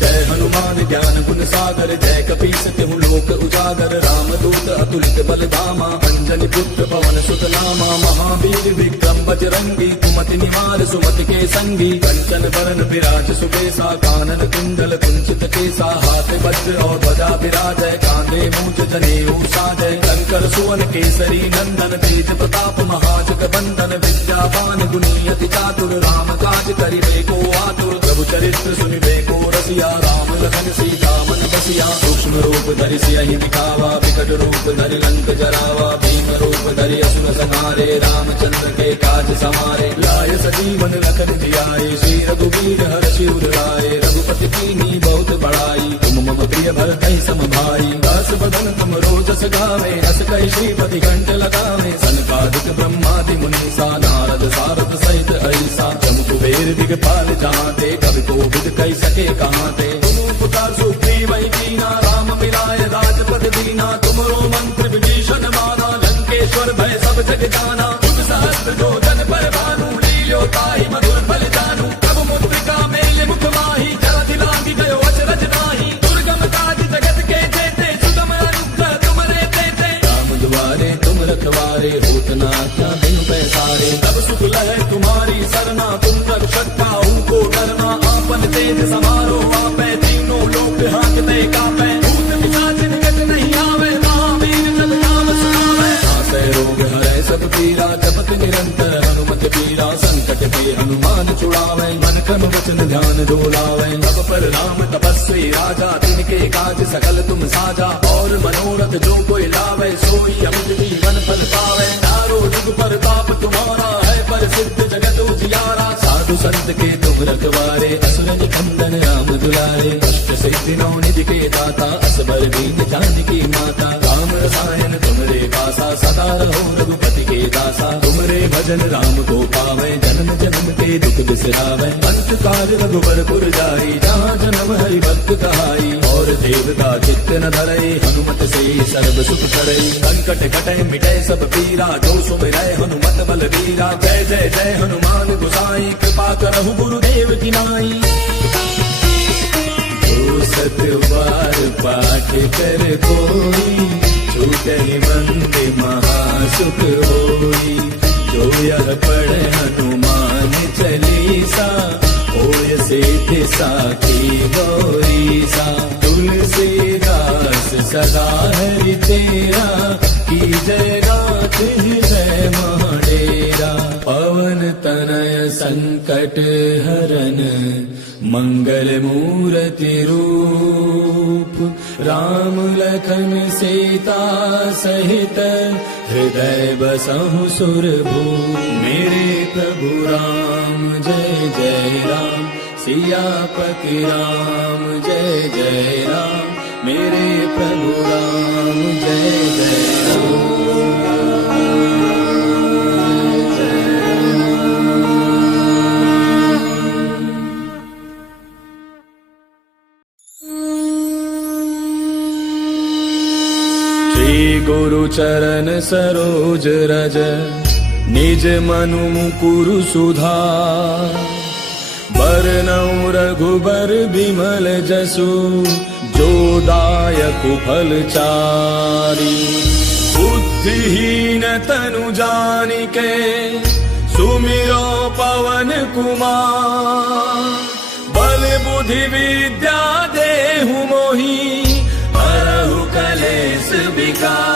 जय हनुमान ज्ञान गुण सागर जय कपीस तिहु लोक उजागर रामदूत अतुलित बल धामा अंजनी पुत्र पवन सुत नामा महावीर विक्रम बजरंगी कुमति निवार सुमति के संगी कंचन बरन विराज सुबेसा कानन कुंडल कुंचित केसा हाथ वज्र और ध्वजा विराजय कांधे मूंज जनेऊ साजय शंकर सुवन केसरी नंदन तेज प्रताप महाजग बंदन विद्यावान गुणी अति चातुर राम काज करिबे को आतुर प्रभु चरित्र सुनिबे को रसिया राम लखन सीता मन बसिया सूक्ष्म रूप धरि सियहि दिखावा विकट रूप धरि लंक जरावा भीम रूप धरि असुर संहारे रामचंद्र के काज समारे लाय सजीवन लखन जियाए श्री रघुवीर हर्षि उर लाए रघुपति कीन्ही बहुत बड़ाई तुम मम प्रिय भरत सम भाई दास बदन तुम रोजस गावे अस कहि श्रीपति कंठ लगावे सनकादिक ब्रह्मादि मुनीसा नारद सारद सहित ऐसा जम कुबेर दिगपाल जहाते कवि कोविद कहि सके कहाते तुम उपकार सुग्रीव कीना राम मिलाए राजपद दीना तुमरो मंत्र विभीषण माना लंकेश्वर भय सब जग जाना युग सहस्त्र जो जन पर भानु लील्यो ताहि मधुर फल जानू प्रभु मुद्रिका मेल मुख माही जलधि लांघि गयो अचरज नाही दुर्गम काज जगत के जेते सुगम अनुग्रह तुमरे तेते राम दुआरे तुम रखवा दुलारे होत ना क्या बिन पैसारे। तब सुख लहे तुम्हारी सरना तुम रक्षक काहू को डरना। आपन तेज समारो आपे तीनों लोक हांकते कापे। भूत पिशाच निकट नहीं आवे महावीर जब नाम सुनावे। नासै रोग हरै सब पीरा जपत निरंतर हनुमत पीरा। संकट पे हनुमान छुड़ावे मन क्रम वचन ध्यान डोलावे। अब पर राम तपस्वी राजा तिनके काज सकल तुम साजा। और मनोरथ जो कोई लावे सोई अमित जीवन फल पावे। चारों जुग पर ताप तुम्हारा है पर सिद्ध जगत उजियारा। साधु संत के तुम रखवारे असुर निकंदन राम दुलारे। अष्ट सिद्धि नौ निधि के दाता असबर दीन जानकी माता। राम रसायन तुमरे पासा सदा रहो रघुपति के दासा। तुमरे भजन राम को पावे जन्म जन्म के दुख बिसरावे। अंत काल रघुबर पुर जाई जहाँ जन्म हरि भक्त कहाई। और देवता चित्त न धरई हनुमत से सर्व सुख करई। संकट कटे मिटे सब पीरा जो सुमिरै हनुमत बलबीरा। जय जय जय हनुमान गोसाई कृपा करहु गुरुदेव की नाई। जो सत बार पाठ कर कोई छूटहि बंदे महासुख होई। जो यह पढ़े हनुमान चालीसा होय सिद्धि साखी गौरीसा। तुलसीदास सदा हरि तेरा की जय गाथ हृदय महाडेरा। पवन तनय संकट हरन मंगल मूर्ति रूप। राम लखन सीता सहित हृदय बसहु सुरभूप। मेरे प्रभु राम जय जय राम सियापति राम जय जय राम। मेरे प्रभु राम जय जय राम। गुरु चरण सरोज रज निज मनु मुकुरु सुधार। बरनउँ रघुबर बिमल जसु जो दायक फल चारि। बुद्धिहीन तनु जानिके सुमिरो पवन कुमार। बल बुद्धि विद्या देहु मोहि हरहु कलेश विकार।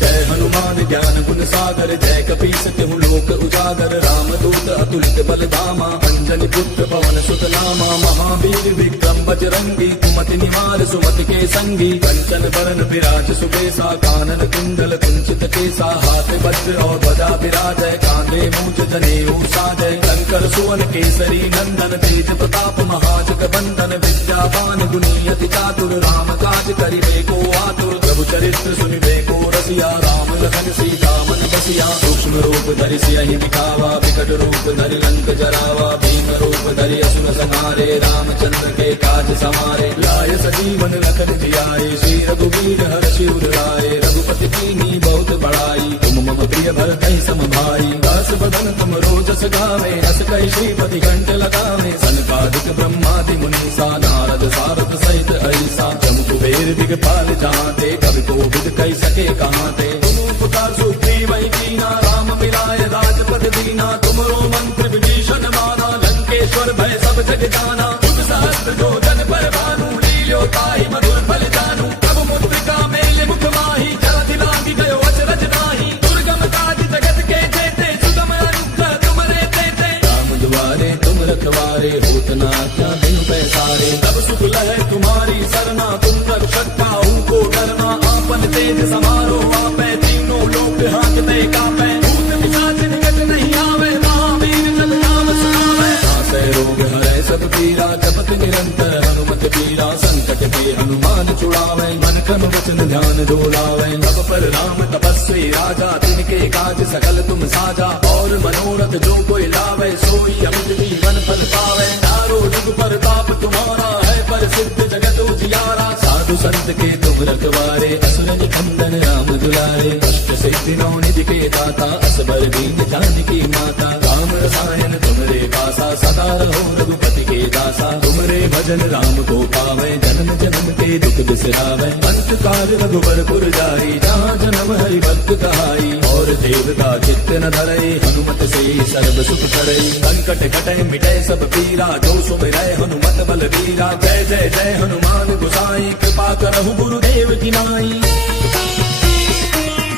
जय हनुमान ज्ञान गुण सागर जय कपीस तिहु लोक उजागर। रामदूत अतुलित बल धामा अंजनी पुत्र पवन सुत नामा। महावीर विक्रम बजरंगी कुमति निवार सुमति के संगी। कंचन बरन विराज सुबेसा कानन कुंडल कुंचित केसा। हाथ वज्र और ध्वजा विराजय कांधे मूंज जनेऊ साजय। शंकर सुवन केसरी नंदन तेज प्रताप महाजग बंदन। विद्यावान गुणी अति चातुर राम काज करिबे को आतुर। प्रभु चरित्र सुनिबे को रसिया राम लखन सीता मन बसिया। सूक्ष्म रूप धरि सियहि दिखावा विकट रूप धरि लंक जरावा। भीम रूप धरि असुर संहारे रामचंद्र के काज समारे। लाय सजीवन लखन जियाए श्री रघुवीर हर्षि उर लाए। रघुपति कीन्ही बहुत बड़ाई तुम मम प्रिय भरतहि सम भाई। दास बदन तुम रोजस गावे अस कहि श्रीपति कंठ लगावे। सनकादिक ब्रह्मादि मुनीसा नारद सारद सहित ऐसा। जम कुबेर दिगपाल जहांते कवि कोविद कहि सके कहांते। तुम उपकार सुग्रीव कीना राम मिलाय राजपद दीना। तुमरो मंत्र विभीषण माना लंकेश्वर भय सब जग जाना। तुम सहस्त्र जो जन पर भानु लील्यो ताहि मधुर फल जानू। प्रभु मुद्रिका मेल मुख माहि जलधि लांघि गयो अचरज नाहि। दुर्गम काज जगत के जेते सुगम अनुग्रह तुमरे तेते। राम दुआरे तुम रखवारे होत ना क्या बिन पैसारे। तब सुख लहे तुम्हारी सरना तुम रक्षक काहू को डरना। आपन तेज समारो आपे तीनों लोक हांकते कापे। भूत पिशाच निकट नहीं आवे महावीर जब नाम सुनावे। नासै रोग हरै सब पीरा जपत निरंतर हनुमत पीरा। संकट पे हनुमान छुड़ावे मन क्रम वचन ध्यान डोलावे। अब पर राम तपस्वी राजा तिनके काज सकल तुम साजा। और मनोरथ जो कोई लावे सोई अमित जीवन फल पावे। चारों जुग पर ताप तुम्हारा है पर सिद्ध जगत उजियारा। साधु संत के तुम रखवारे असुर निकंदन राम दुलारे। अष्ट सिद्धि नौ निधि के दाता असबर दीन जानकी माता। राम रसायन तुमरे पासा सदा रहो रघुपति के दासा तुमरे भजन राम को पावे जन्म जन्म के दुख बिसरावे अंत काल रघुबर पुर जाई जहाँ जन्म हरि भक्त कहाई और देवता चित्त न धरे हनुमत से सर्व सुख करे संकट कटे मिटे सब पीरा जो सुमिरै हनुमत बल वीरा जय जय जय हनुमान गोसाई कृपा करहु गुरुदेव की नाई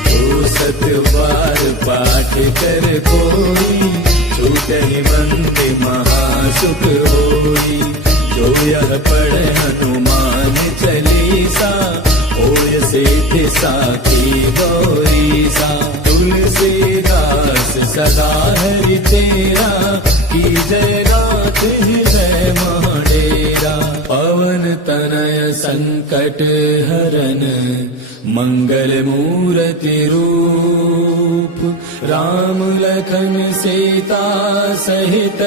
जो सत बार पाठ कर कोई छूटे बंदे महासुख होई जो यह पढ़े हनुमान चालीसा होय सिद्धि साखी गौरीसा तुलसीदास सदा हरि तेरा की जय रात हृदय महाडेरा पवन तनय संकट हरन मंगल मूर्ति रूप राम लखन सीता सहित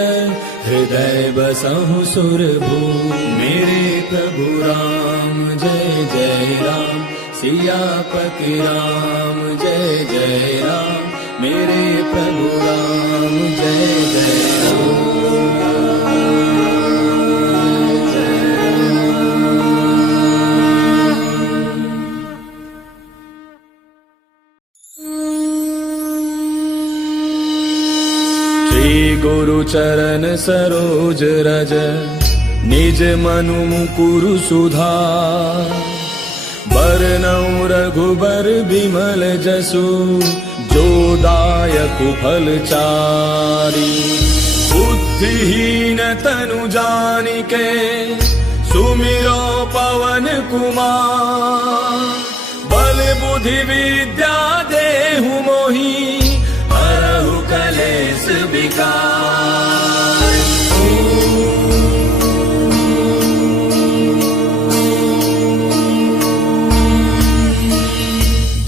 हृदय बसहु सुरभूप मेरे प्रभु राम जय जय राम सियापति राम जय जय राम मेरे प्रभु राम जय जय राम गुरु चरण सरोज रज निज मनु मुकुरु सुधार बरनउँ रघुबर बिमल जसु जो दायक फल चारी बुद्धिहीन तनु जानिके सुमिरो पवन कुमार बल बुद्धि विद्या देहु मोहि हरहु कलेश विकार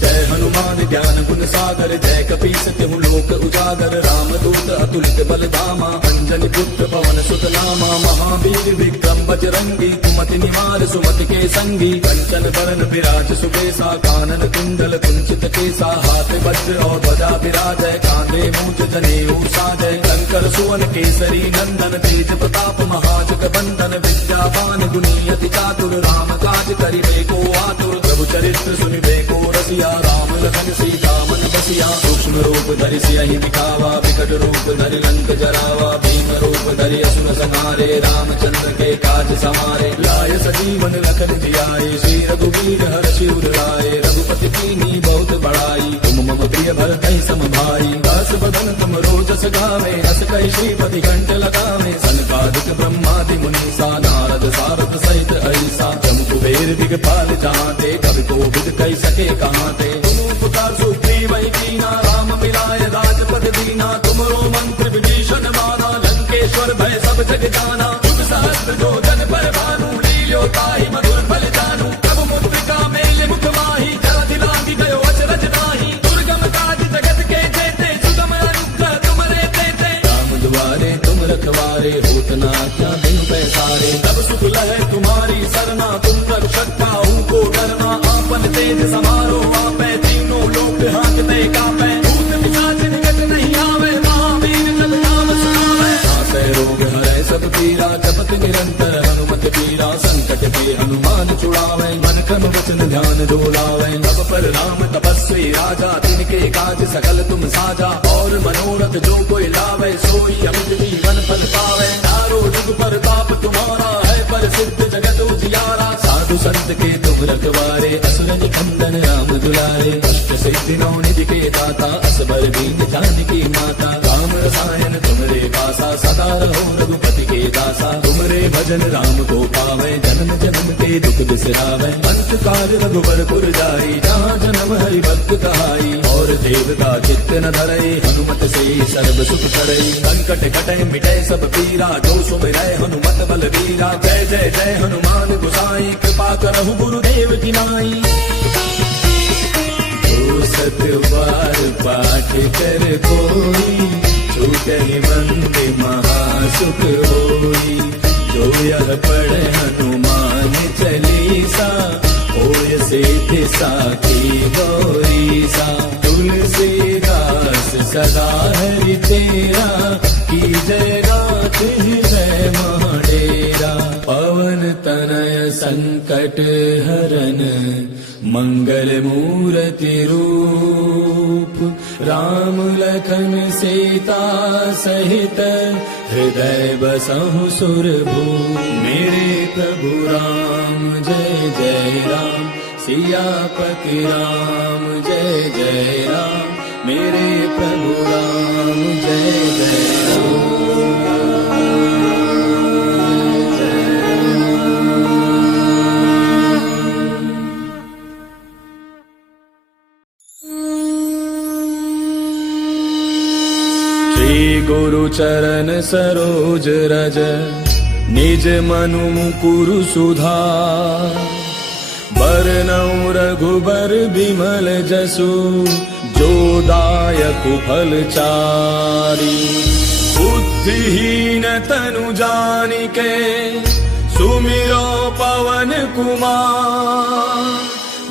जय हनुमान ज्ञान गुण सागर जय कपीस तिहु लोक उजागर रामदूत अतुलित बल धामा अंजनी पुत्र पवन सुत नामा महावीर विक्रम बजरंगी कुमति निवार सुमति के संगी कंचन बरन विराज सुबेसा कानन कुंडल कुंचित केसा हाथ वज्र और ध्वजा विराजय कांधे मूंज जनेऊ साजय शंकर सुवन केसरी नंदन तेज प्रताप महाजग बंदन विद्यावान गुणी अति चातुर राम काज करिबे को आतुर प्रभु चरित्र सुनिबे को रसिया राम लखन सीता मन बसिया सूक्ष्म रूप धरि सियहि दिखावा विकट रूप धरि लंक जरावा भीम रूप धरि असुर संहारे रामचंद्र के काज समारे लाय सजीवन लखन जियाए श्री रघुवीर हर्षि उर लाए रघुपति कीन्ही बहुत बड़ाई तुम मम प्रिय भरतहि सम भाई दास बदन तुम रोजस गावे अस कहि श्रीपति कंठ लगावे सनकादिक ब्रह्मादि मुनीसा नारद सारद सहित ऐसा जम कुबेर दिगपाल जहाते कवि कोविद कहि सके कहाते तुम पुकार सुग्रीवहि कीना राम मिलाय राजपद दीना तुमरो मंत्र विभीषण माना लंकेश्वर भय सब जग जाना युग सहस्त्र जो जन पर भानु लील्यो ताहि मधुर फल जानू तब मुद्रिका मेल मुख माहि जरा दिलांगी गयो अचरज नाही दुर्गम काज जगत के जेते सुगम अनुग्रह तुमरे तेते राम दुआरे तुम रखवारे होत न क्या बिन पैसारे तब सुख लहै तुम्हारी सरना तुम रक्षक काहू को डरना आपन तेज समारो आपै तीनों लोक हांकते कापै भूत पिशाच निकट नहीं आवे महावीर जब नाम सुनावे नासै रोग हरै सब पीरा जपत निरंतर हनुमत पीरा संकट के हनुमान छुड़ावे मन क्रम वचन ध्यान डोलावे अब पर राम तपस्वी राजा तिनके काज सकल तुम साजा और मनोरथ जो कोई लावे सोई अमित जीवन फल पावे चारों जुग प्रताप तुम्हारा है प्रसिद्ध जगत उजियारा साधु संत के तुम रखवारे असुर निकंदन राम दुलारे अष्ट सिद्धि नौ निधि के दाता असबर दीन जानकी माता राम रसायन तुमरे पासा सदा रहो रघुपति के दासा तुमरे भजन राम को पावे जन्म जन्म के दुख बिसरावे अंत काल रघुबर पुर जाई जहाँ जन्म हरि भक्त कहाई और देवता चित्त न धरे हनुमत से सर्व सुख करे संकट कटे मिटे सब पीरा जो सुमिरै हनुमत बल वीरा जय जय जय हनुमान गोसाई कृपा करहु गुरुदेव की नाई जो सत बार पाठ कर कोई छूटे बंदे महासुख होई जो यह पढ़े हनुमान चालीसा होय सिद्धि साखी गौरीसा तुलसीदास सदा हरि तेरा की जय रात संकट हरन मंगल मूर्ति रूप राम लखन सीता सहित हृदय बसहु सुरभूप। मेरे प्रभु राम जय जय राम सियापति राम जय जय राम। मेरे प्रभु राम जय जय राम। श्री गुरु चरण सरोज रज निज मनु मुकुरु सुधार। बरनउँ रघुबर बिमल जसु जो दायक फल चारि। बुद्धिहीन तनु जानिके सुमिरो पवन कुमार।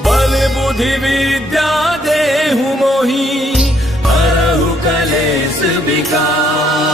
बल बुद्धि विद्या देहु मोहि हरहु कलेश विकार।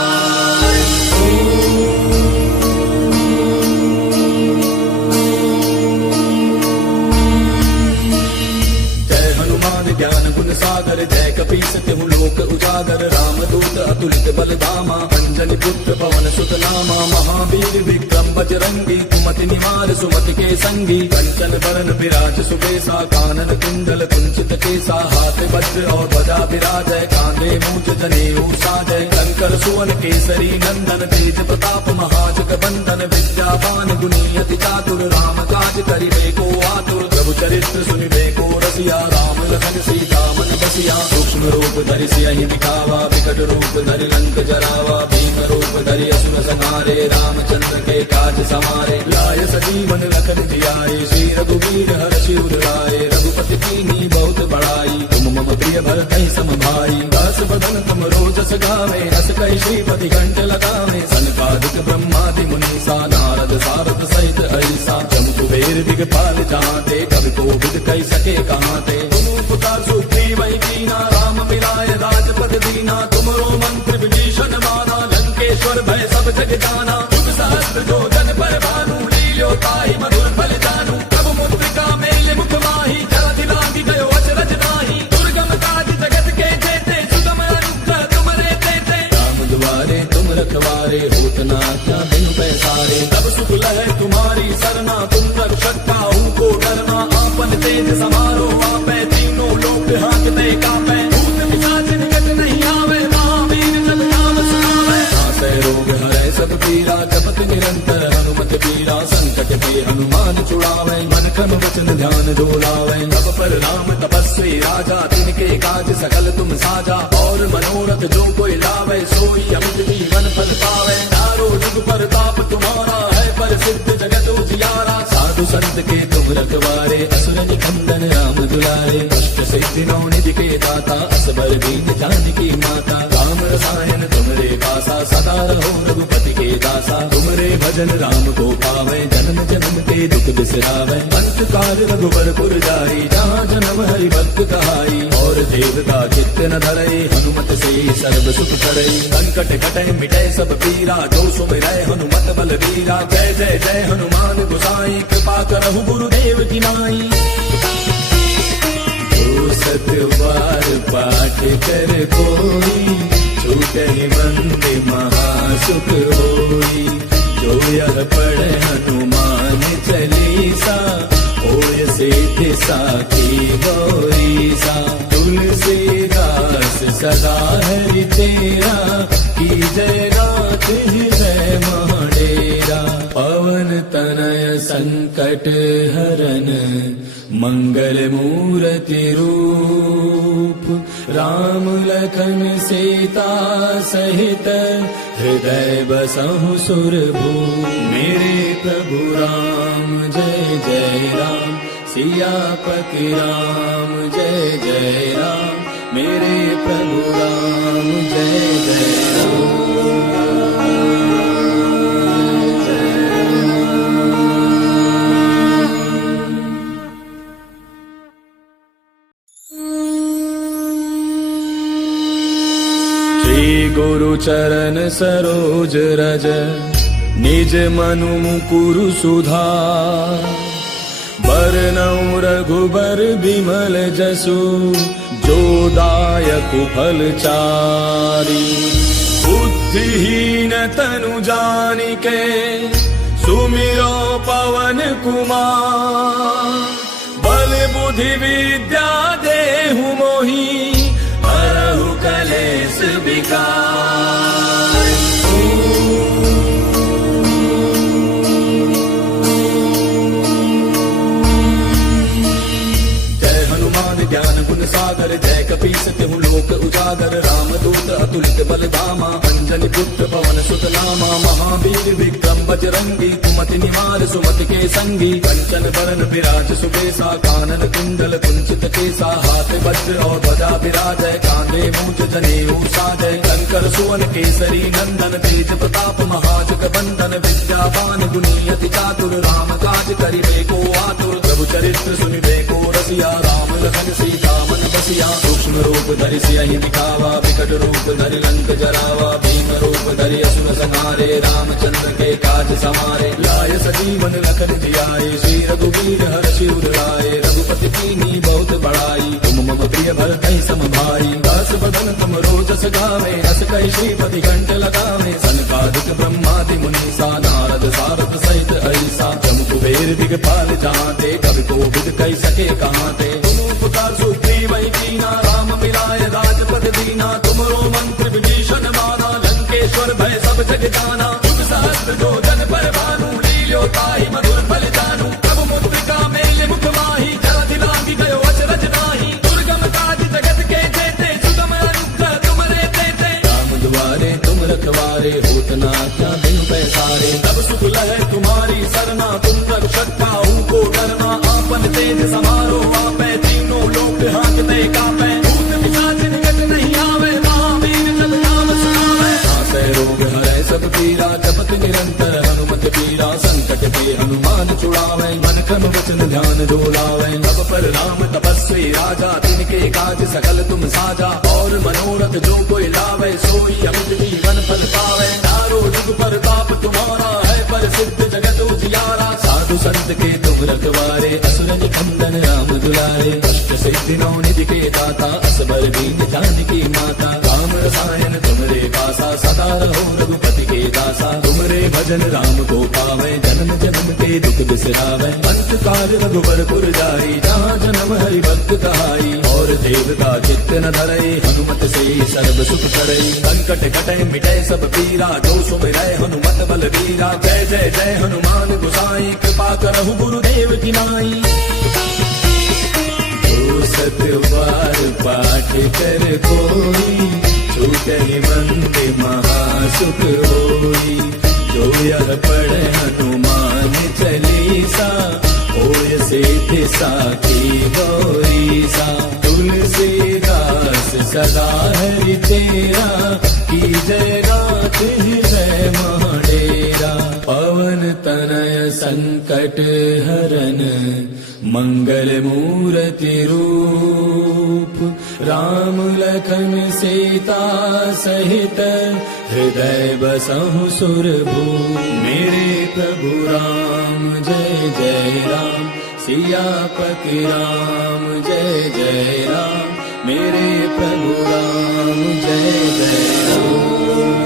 ज्ञान गुण सागर जय कपीस तिहु लोक उजागर। रामदूत अतुलित बल धामा अंजनी पुत्र पवन सुत नामा। महावीर विक्रम बजरंगी कुमति निवार सुमति के संगी। कंचन बरन विराज सुबेसा कानन कुंडल कुंचित केसा। हाथ वज्र और ध्वजा विराजय कांधे मूंज जनेऊ साजय। शंकर सुवन केसरी नंदन तेज प्रताप महाजग बंदन। विद्यावान गुणी अति चातुर राम काज करिबे को आतुर। प्रभु चरित्र सुनिबे को रसिया राम लखन सीता मन बसिया। सूक्ष्म रूप धरि सियहि दिखावा विकट रूप धरि लंक जरावा। भीम रूप धरि असुर संहारे रामचंद्र के काज समारे। लाय सजीवन लखन जियाए श्री रघुवीर हर्षि उर लाए। रघुपति कीन्ही बहुत बड़ाई तुम मम प्रिय भरतहि सम भाई। दास बदन तुम रोजस गावे अस कहि श्रीपति कंठ लगावे। सनकादिक ब्रह्मादि मुनीसा नारद सारद सहित ऐसा। जम कुबेर दिगपाल जहांते कवि कोविद कहि सके कहांते। पुकार सुग्रीवहि कीना राम मिलाय राजपद दीना। तुमरो मंत्र विभीषण माना लंकेश्वर भय सब जग जाना। युग सहस्त्र जो जन पर भानु लील्यो ताहि मधुर फल जानू। प्रभु मुद्रिका मेल मुख माहि जलधि लांघि गयो अचरज नाहि। दुर्गम काज जगत के जेते सुगम अनुग्रह तुमरे तेते। राम दुआरे तुम रखवारे होत न आज्ञा बिनु पैसारे। तब सुख लहै तुम्हारी सरना तुम रक्षक काहू को डरना। आपन तेज समारो आपै लोक हांकते कांपे। भूत पिशाच निकट नहीं आवे महावीर जब नाम सुनावे। नासै रोग हरै सब पीरा जपत निरंतर हनुमत पीरा। संकट ते हनुमान छुड़ावे मन क्रम वचन ध्यान डोलावे। अब पर राम तपस्वी राजा तिनके काज सकल तुम साजा। और मनोरथ जो कोई लावे सोई अमित जीवन फल पावे। चारों जुग परताप तुम्हारा है प्रसिद्ध जगत उजियारा। साधु संत के तुम रखवारे असुर निकंदन राम दुलारे। सिद्धि नौ निधि के दाता असबर दीन जानकी माता। राम रसायन तुमरे पासा सदा रहो रघुपति के दासा। तुमरे भजन राम को पावे जन्म जन्म के दुख बिसरावे। अंत काल रघुबर पुर जाई जहाँ जन्म हरि भक्त कहाई। और देवता चित्त न धरई हनुमत से सर्व सुख करई। संकट कटै मिटै सब पीरा जो सुमिरै हनुमत बल वीरा। जय जय जय हनुमान गोसाई कृपा करहु गुरुदेव की नाई। सतबार पाठ कर कोई छूटहि मंद महासुख होई। जो यह पढ़े हनुमान चालीसा होय सिद्धि साखी गौरीसा। तुलसीदास सदा हरि तेरा की जय गात हृदय महाडेरा। पवन तनय संकट हरन मंगल मूर्ति रूप राम लखन सीता सहित हृदय बसहु सुरभूप। मेरे प्रभु राम जय जय राम सियापति राम जय जय राम। मेरे प्रभु राम जय जय राम। गुरु चरण सरोज रज निज मनु मुकुरु सुधार बरनउँ रघुबर बिमल जसु जो दायक फलचारी बुद्धिहीन तनु जानिके सुमिरो पवन कुमार बल बुद्धि विद्या देहु मोहि हरहु कलेश विकार। जय हनुमान ज्ञान गुण सागर जय कपीस तिहु लोक उजागर रामदूत अतुलित बल धामा अंजनी पुत्र पवन सुत नामा महावीर विक्रम बजरंगी कुमति निवार सुमति के संगी कंचन बरन विराज सुबेसा कानन कुंडल कुंचित केसा हाथ वज्र और ध्वजा विराजय कांधे मूंज जनेऊ साजय शंकर सुवन केसरी नंदन तेज प्रताप महाजग बंदन विद्यावान गुणी अति चातुर राम काज करिबे को आतुर प्रभु चरित्र सुनिबे को रसिया राम लखन सीता मन बसिया सूक्ष्म रूप धरि सियहि दिखावा विकट रूप धरि लंक जरावा भीम रूप धरि असुर संहारे रामचंद्र के काज समारे लाय सजीवन लखन जियाए श्री रघुवीर हर्षि उर लाए रघुपति कीन्ही बहुत बड़ाई तुम मम प्रिय भरतहि सम भाई दास बदन तुम रोजस गावे हस कहि श्रीपति कंठ लगावे सनकादिक ब्रह्मादि मुनीसा नारद सारद सहित ऐसा जम कुबेर दिगपाल जहाते कवि कोविद कहि सके कहाते पुकार सुग्रीव कीना राम मिलाए राजपद दीना तुमरो मंत्र विभीषण माना लंकेश्वर भय सब जग जाना युग सहस्त्र जो जन पर भानु लील्यो ताहि मधुर फल जानू प्रभु मुद्रिका मेले मुख माही जलधि लांघि गयो अचरज नाही दुर्गम काज जगत के जेते सुगम अनुग्रह तुमरे तेते राम दुआरे तुम रखवारे होत न आज्ञा बिनु पैसारे तब सुख लहै तुम्हारी सरना तुम रक्षक काहू को डरना आपन तेज समारो आपै तीनों लोक हांकते कापै भूत पिशाच निकट नहीं आवे महावीर जब नाम सुनावे नासै रोग हरै सब पीरा जपत निरंतर हनुमत पीरा संकट ते हनुमान छुड़ावे मन क्रम वचन ध्यान जो लावे सब पर राम तपस्वी राजा तिनके काज सकल तुम साजा और मनोरथ जो कोई लावे सोई अमित जीवन फल पावे चारों जुग परताप तुम्हारा है प्रसिद्ध जगत उजियारा साधु संत के तुम रखवारे असुर निकंदन राम दुलारे अष्ट सिद्धि नौ निधि के दाता असबर दीन जानकी माता राम रसायन तुमरे पासा सदा रहो रघुपति के दासा तुमरे भजन राम को पावे जन्म जन्म के दुख बिसरावे अंत काल रघुबर पुर जाई जहाँ जन्म हरि भक्त कहाई और देवता चित्त न धरई हनुमत से सर्व सुख करई संकट कटै मिटै सब पीरा जो सुमिरै हनुमत बल वीरा जय जय जय हनुमान गोसाई कृपा करहु गुरुदेव की नाई। जो सत्य बार पाठ कर कोई छूटहि मंद महासुख होई जो यह पढ़े हनुमान चालीसा होय सिद्धि साखी गौरीसा तुलसीदास सदा हरि तेरा की जय नाथ हृदय महाडेरा पवन तनय संकट हरन मंगल मूर्ति रूप राम लखन सीता सहित हृदय बसहु सुरभूप मेरे प्रभु राम जय जय राम सियापति राम जय जय राम मेरे प्रभु राम जय जय राम।